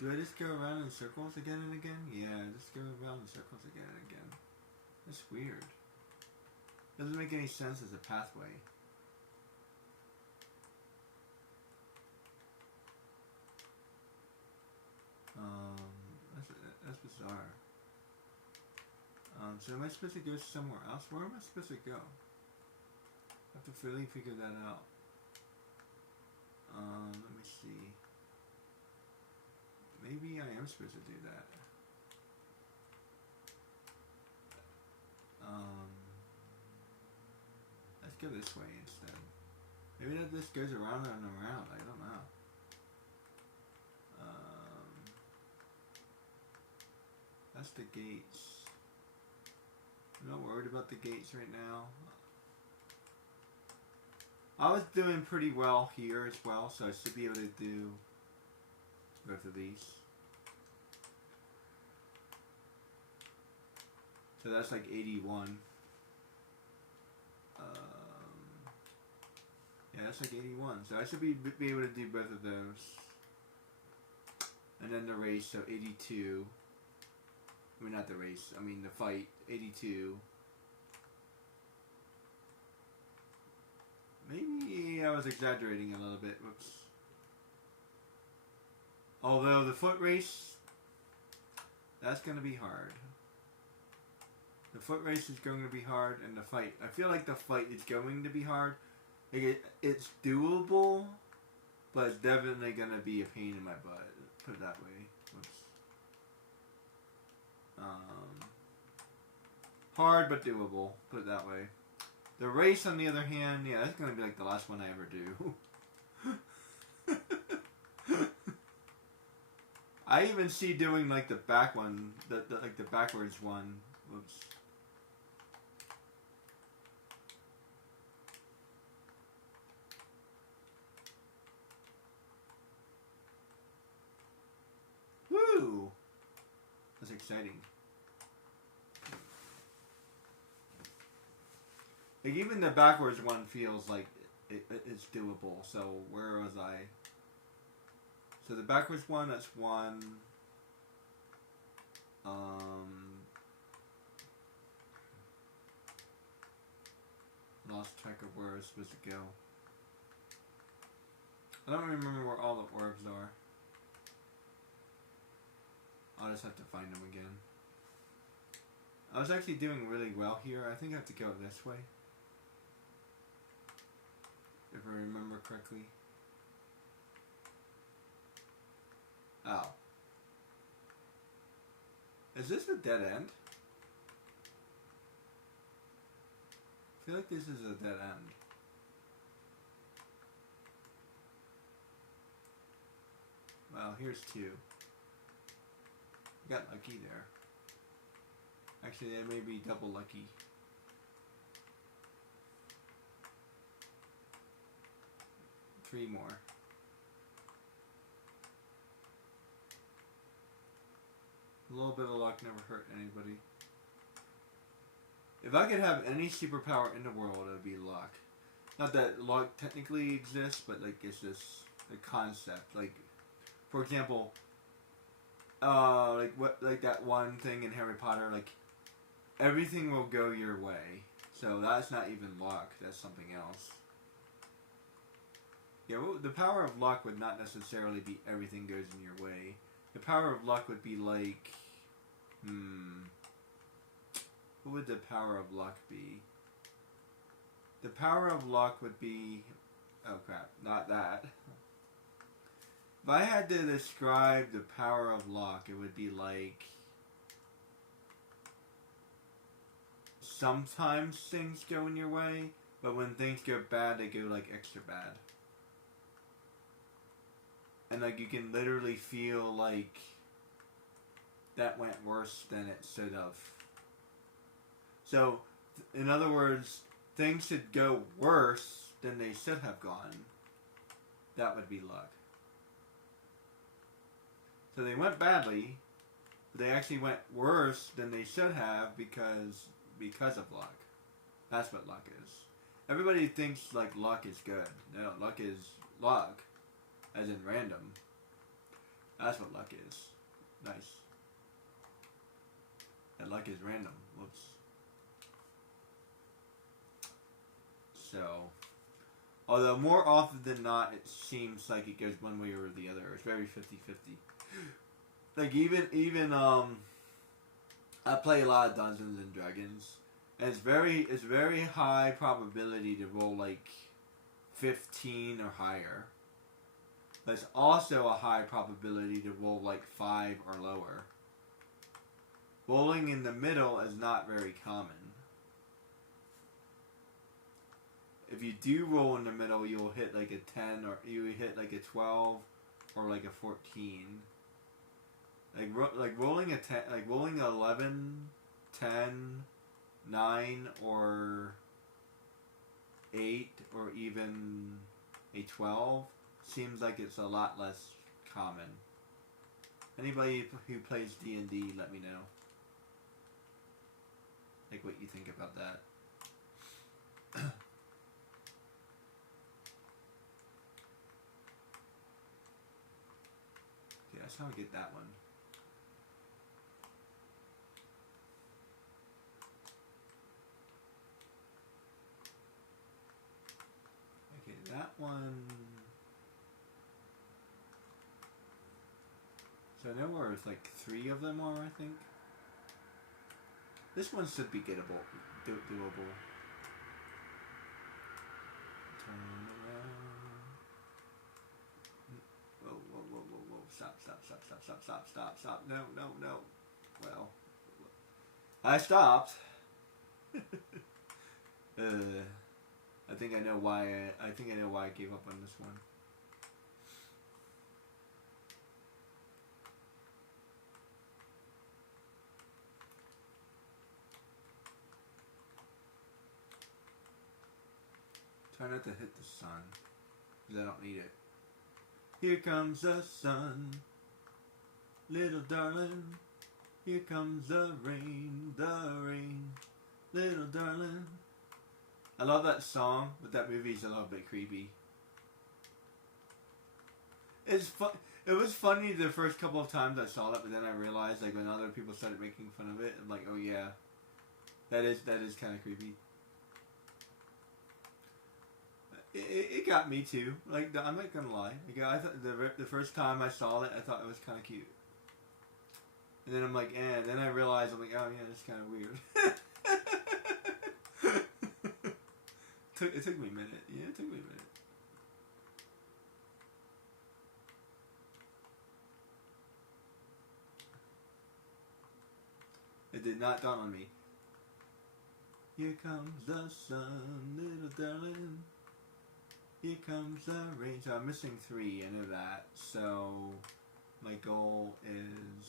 Do I just go around in circles again and again? Yeah, just go around in circles again and again. That's weird. Doesn't make any sense as a pathway. That's bizarre. So am I supposed to go somewhere else? Where am I supposed to go? I have to really figure that out. Let me see. Maybe I am supposed to do that. Let's go this way instead. Maybe that just goes around and around. I don't know. That's the gates. I'm not worried about the gates right now. I was doing pretty well here as well, so I should be able to do both of these. So that's like 81. Yeah, that's like 81. So I should be able to do both of those. And then the race, so 82. I mean, not the race. I mean, the fight. 82. Maybe I was exaggerating a little bit. Whoops. Although the foot race, that's going to be hard. The foot race is going to be hard, and the fight. I feel like the fight is going to be hard. It's doable, but it's definitely going to be a pain in my butt. Put it that way. Whoops. Hard but doable. Put it that way. The race, on the other hand, yeah, that's going to be like the last one I ever do. I even see doing like the back one, like the backwards one. Whoops. Woo! That's exciting. Like even the backwards one feels like it's doable. So where was I? So the backwards one, that's one. Lost track of where I was supposed to go. I don't remember where all the orbs are. I'll just have to find them again. I was actually doing really well here. I think I have to go this way. If I remember correctly. Oh. Is this a dead end? I feel like this is a dead end. Well, here's two. Got lucky there. Actually, that may be double lucky. Three more. A little bit of luck never hurt anybody. If I could have any superpower in the world, it would be luck. Not that luck technically exists, but like it's just a concept. Like, for example, like that one thing in Harry Potter, like everything will go your way. So that's not even luck. That's something else. Yeah, well, the power of luck would not necessarily be everything goes in your way. The power of luck would be like, what would the power of luck be? The power of luck would be, oh crap, not that. If I had to describe the power of luck, it would be like, sometimes things go in your way, but when things go bad, they go like extra bad. And like you can literally feel like that went worse than it should have. So, in other words, things should go worse than they should have gone. That would be luck. So they went badly, but they actually went worse than they should have because of luck. That's what luck is. Everybody thinks like luck is good. No, luck is luck. As in random. That's what luck is. Nice. And luck is random. Whoops. So, although more often than not, it seems like it goes one way or the other. It's very 50-50. Like even I play a lot of Dungeons and Dragons, and it's very high probability to roll like 15 or higher. There's also a high probability to roll like 5 or lower. Rolling in the middle is not very common. If you do roll in the middle, you'll hit like a 10 or you hit like a 12 or like a 14. Like rolling a 10, like rolling 11, 10, 9 or 8 or even a 12 seems like it's a lot less common. Anybody who plays D&D, let me know. Like what you think about that. Okay, that's how I get that one. one. So I know where it's like 3 of them are, I think. This one should be gettable, doable. Turn around. Whoa, whoa, whoa, whoa, whoa. Stop, stop, stop, stop, stop, stop, stop, stop. No, no, no. Well, I stopped. I think I know why. I think I know why I gave up on this one. Try not to hit the sun, because I don't need it. Here comes the sun, little darling. Here comes the rain, little darling. I love that song, but that movie's a little bit creepy. It's fun. It was funny the first couple of times I saw it, but then I realized, like, when other people started making fun of it, I'm like, oh yeah, that is kind of creepy. It got me too. Like, I'm not gonna lie. Like, I thought the first time I saw it, I thought it was kind of cute. And then I'm like, eh. Then I realized, I'm like, oh yeah, that's kind of weird. It took me a minute. Yeah, it took me a minute. It did not dawn on me. Here comes the sun, little darling. Here comes the rain. So I'm missing 3, I know that. So my goal is...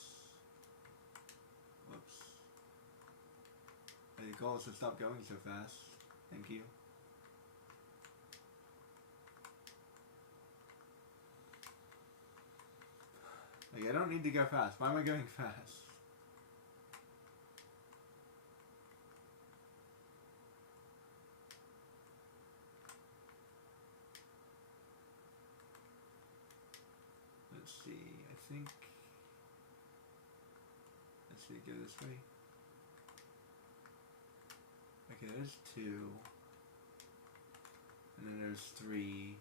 Whoops. My goal is to stop going so fast. Thank you. Like, I don't need to go fast. Why am I going fast? Let's see. I think... Let's see. Go this way. Okay, there's 2. And then there's 3.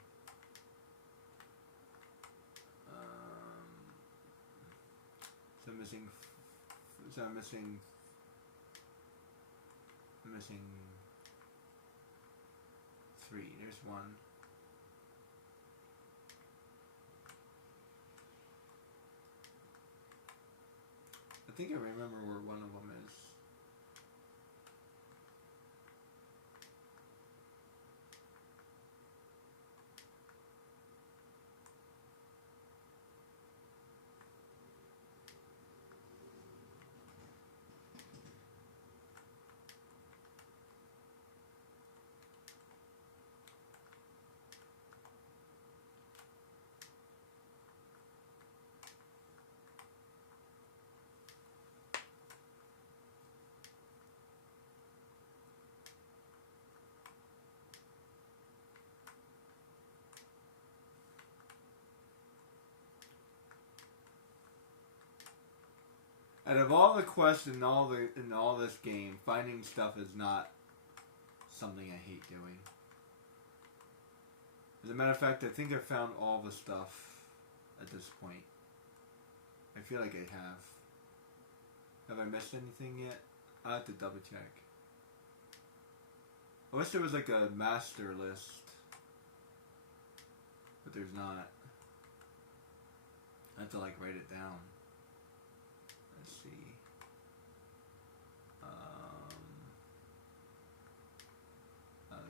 So I'm missing. So I'm missing 3. There's 1. I think I remember where one of them is. Out of all the quests in all this game, finding stuff is not something I hate doing. As a matter of fact, I think I've found all the stuff at this point. I feel like I have. Have I missed anything yet? I have to double check. I wish there was like a master list, but there's not. I have to like write it down. Let's see.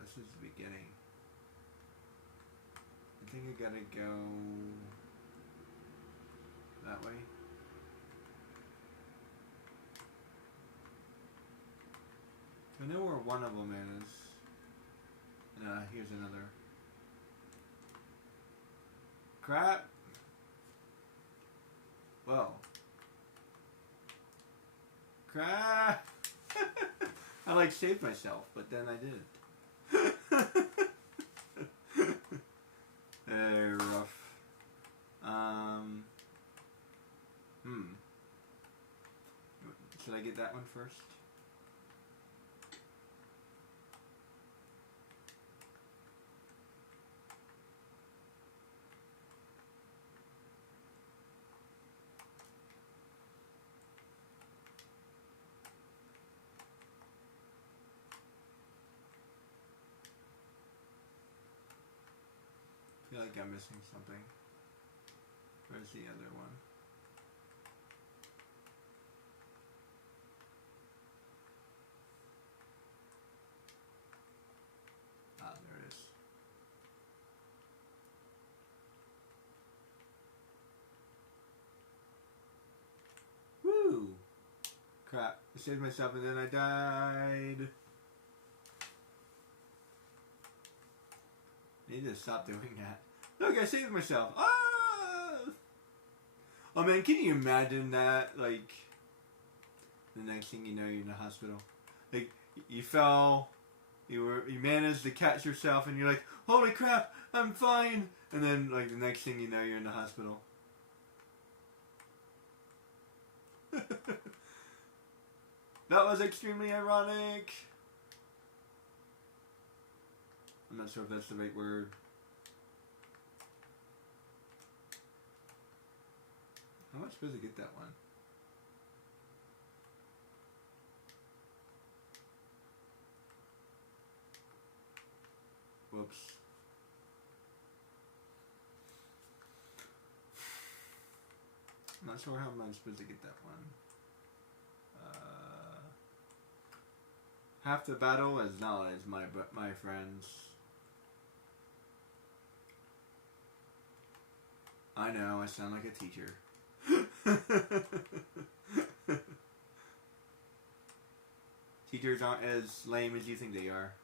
This is the beginning. I think I gotta go that way. I know where one of them is. Here's another. Crap! Whoa. Crap! I like saved myself, but then I didn't. Rough. Should I get that one first? like I'm missing something. Where's the other one? Ah, there it is. Woo! Crap. I saved myself and then I died. I need to stop doing that. Look, I saved myself. Ah! Oh man, can you imagine that? Like, the next thing you know, you're in the hospital. Like, you fell, you managed to catch yourself, and you're like, holy crap, I'm fine. And then, like, the next thing you know, you're in the hospital. That was extremely ironic. I'm not sure if that's the right word. How am I supposed to get that one? Whoops. I'm not sure how I'm supposed to get that one. Half the battle is knowledge, my friends. I know, I sound like a teacher. Teachers aren't as lame as you think they are.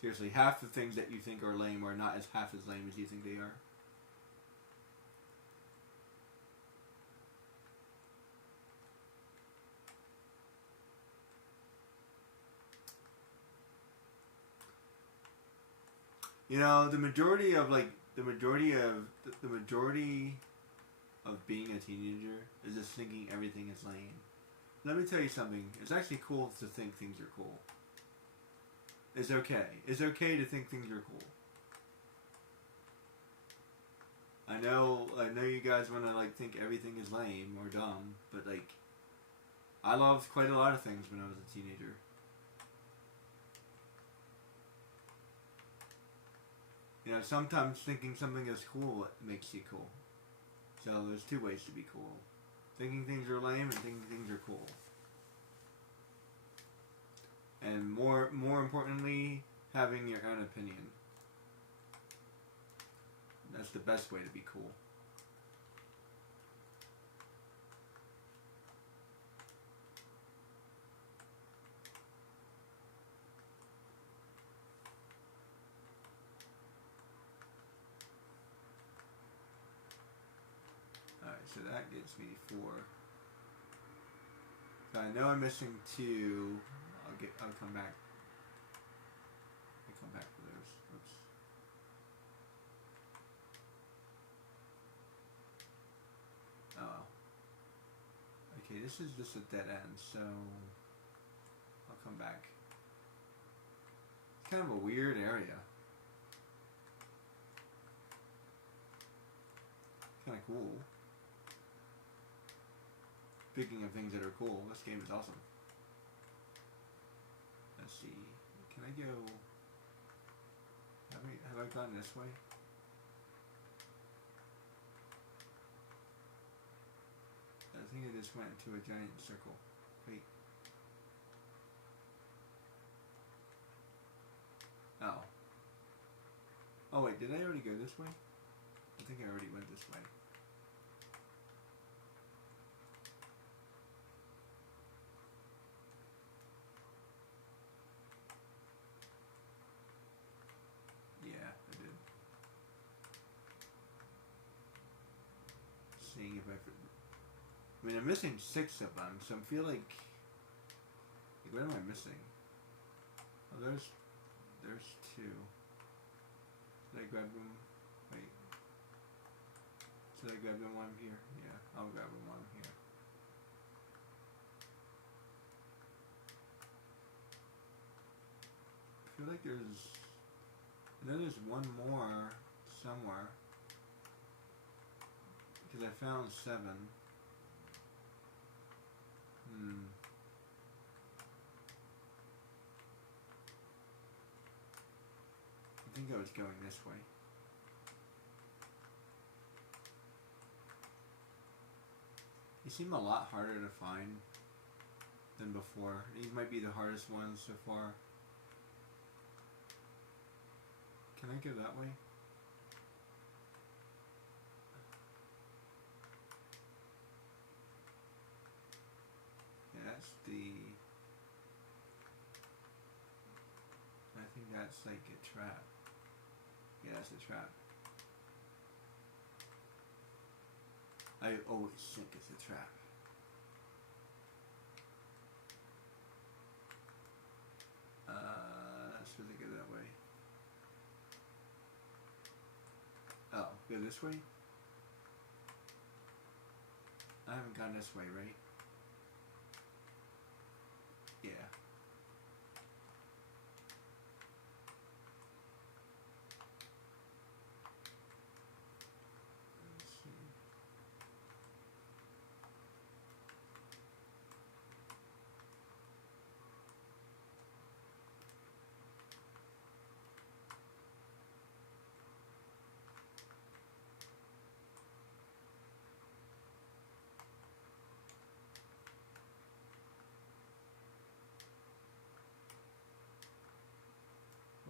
Seriously, half the things that you think are lame are not as half as lame as you think they are. You know, the majority of being a teenager is just thinking everything is lame. Let me tell you something. It's actually cool to think things are cool. It's okay. It's okay to think things are cool. I know you guys want to like think everything is lame or dumb, but like, I loved quite a lot of things when I was a teenager. You know, sometimes thinking something is cool makes you cool. So there's two ways to be cool. Thinking things are lame and thinking things are cool. And more importantly, having your own opinion. That's the best way to be cool. Alright, so that gets me 4. So I know I'm missing 2. I'll come back. I'll come back for those. Oops. Oh well. Okay, this is just a dead end, so I'll come back. It's kind of a weird area. Kind of cool. Speaking of things that are cool, this game is awesome. Let's see. Can I go? Have I gone this way? I think I just went into a giant circle. Wait. Oh. Oh wait, did I already go this way? I think I already went this way. Seeing if I mean, I'm missing 6 of them, so I feel like what am I missing? Oh, there's 2. Did I grab them? Wait. Did I grab them while I'm here? Yeah, I'll grab them while I'm here. I feel like I know there's one more somewhere. Because I found 7. think I was going this way. They seem a lot harder to find than before. These might be the hardest ones so far. Can I go that way? Yeah, that's the... I think that's like a trap. Yeah, that's a trap. I always think it's a trap. Let's really go that way. Oh, go this way? I haven't gone this way, right? Yeah. Let's see.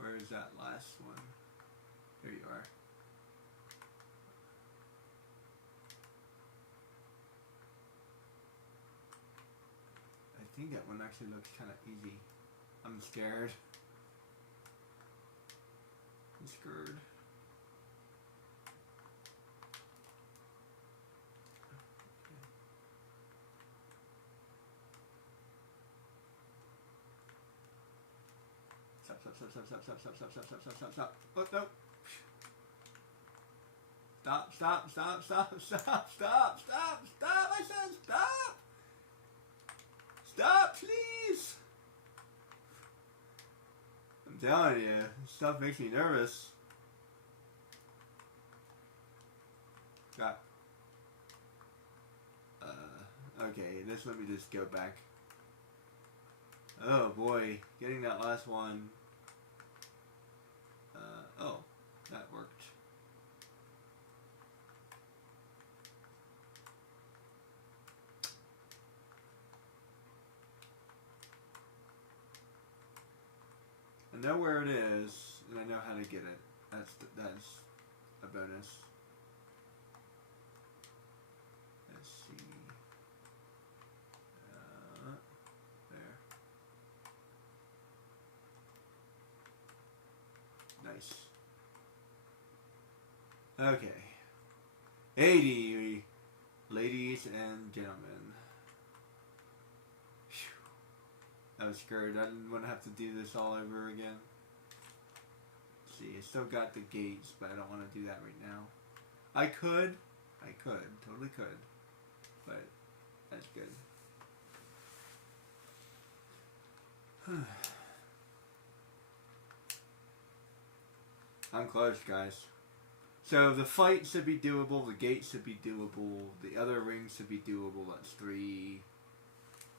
Where is that last one? There you are. I think that one actually looks kind of easy. I'm scared. I'm scared. Stop. Oh, no. Stop. I said stop. Stop, please. I'm telling you, stuff makes me nervous. Stop. Okay, let's let me just go back. Oh boy, getting that last one. Oh, that worked. I know where it is, and I know how to get it. That's a bonus. Let's see. There. Nice. Okay. 80, ladies and gentlemen. Whew. I was scared. I didn't want to have to do this all over again. Let's see, I still got the gates, but I don't want to do that right now. I could, totally could, but that's good. I'm close, guys. So the fight should be doable, the gate should be doable, the other rings should be doable. That's 3.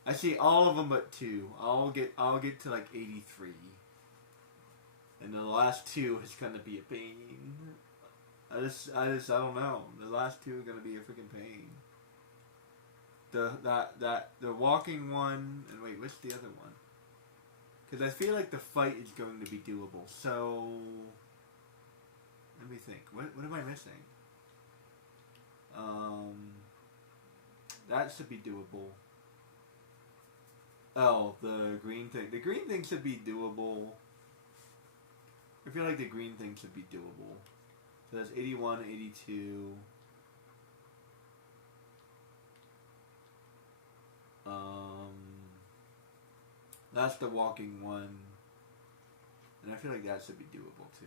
I see all of them but 2. I'll get to like 83. And the last 2 is gonna be a pain. I don't know. The last 2 are gonna be a freaking pain. The walking one, and wait, what's the other one? Because I feel like the fight is going to be doable. So let me think. What am I missing? That should be doable. Oh, the green thing. The green thing should be doable. I feel like the green thing should be doable. So that's 81, 82. That's the walking one. And I feel like that should be doable too.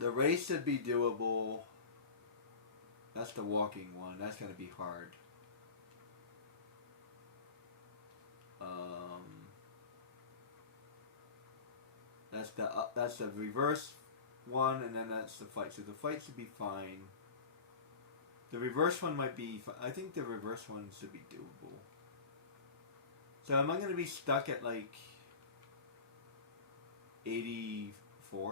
The race should be doable. That's the walking one. That's gonna be hard. That's the reverse one, and then that's the fight. So the fight should be fine. The reverse one might be. I think the reverse one should be doable. So am I going to be stuck at like 84?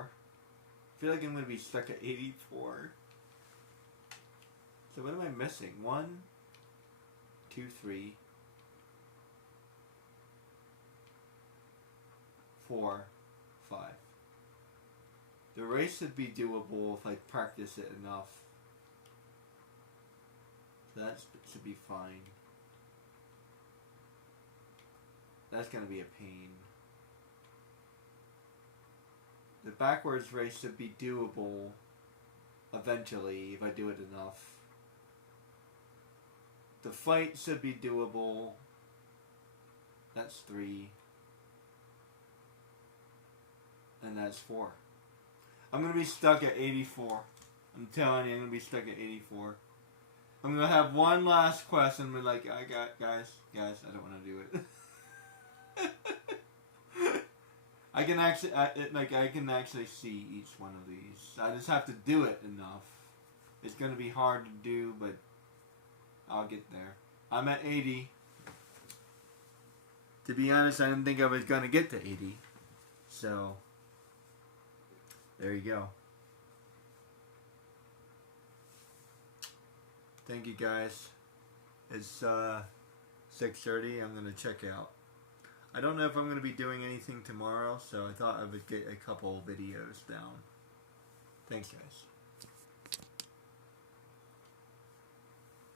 I feel like I'm going to be stuck at 84. So what am I missing? 1, 2, 3, 4, 5. The race should be doable if I practice it enough. So that should be fine. That's going to be a pain. The backwards race should be doable eventually if I do it enough. The fight should be doable. That's 3. And that's 4. I'm going to be stuck at 84. I'm telling you, I'm going to be stuck at 84. I'm going to have one last quest and be like, guys, I don't want to do it. I can actually see each one of these. I just have to do it enough. It's going to be hard to do, but I'll get there. I'm at 80. To be honest, I didn't think I was going to get to 80. So, there you go. Thank you guys. It's 6:30. I'm going to check out. I don't know if I'm going to be doing anything tomorrow, so I thought I would get a couple videos down. Thanks, guys.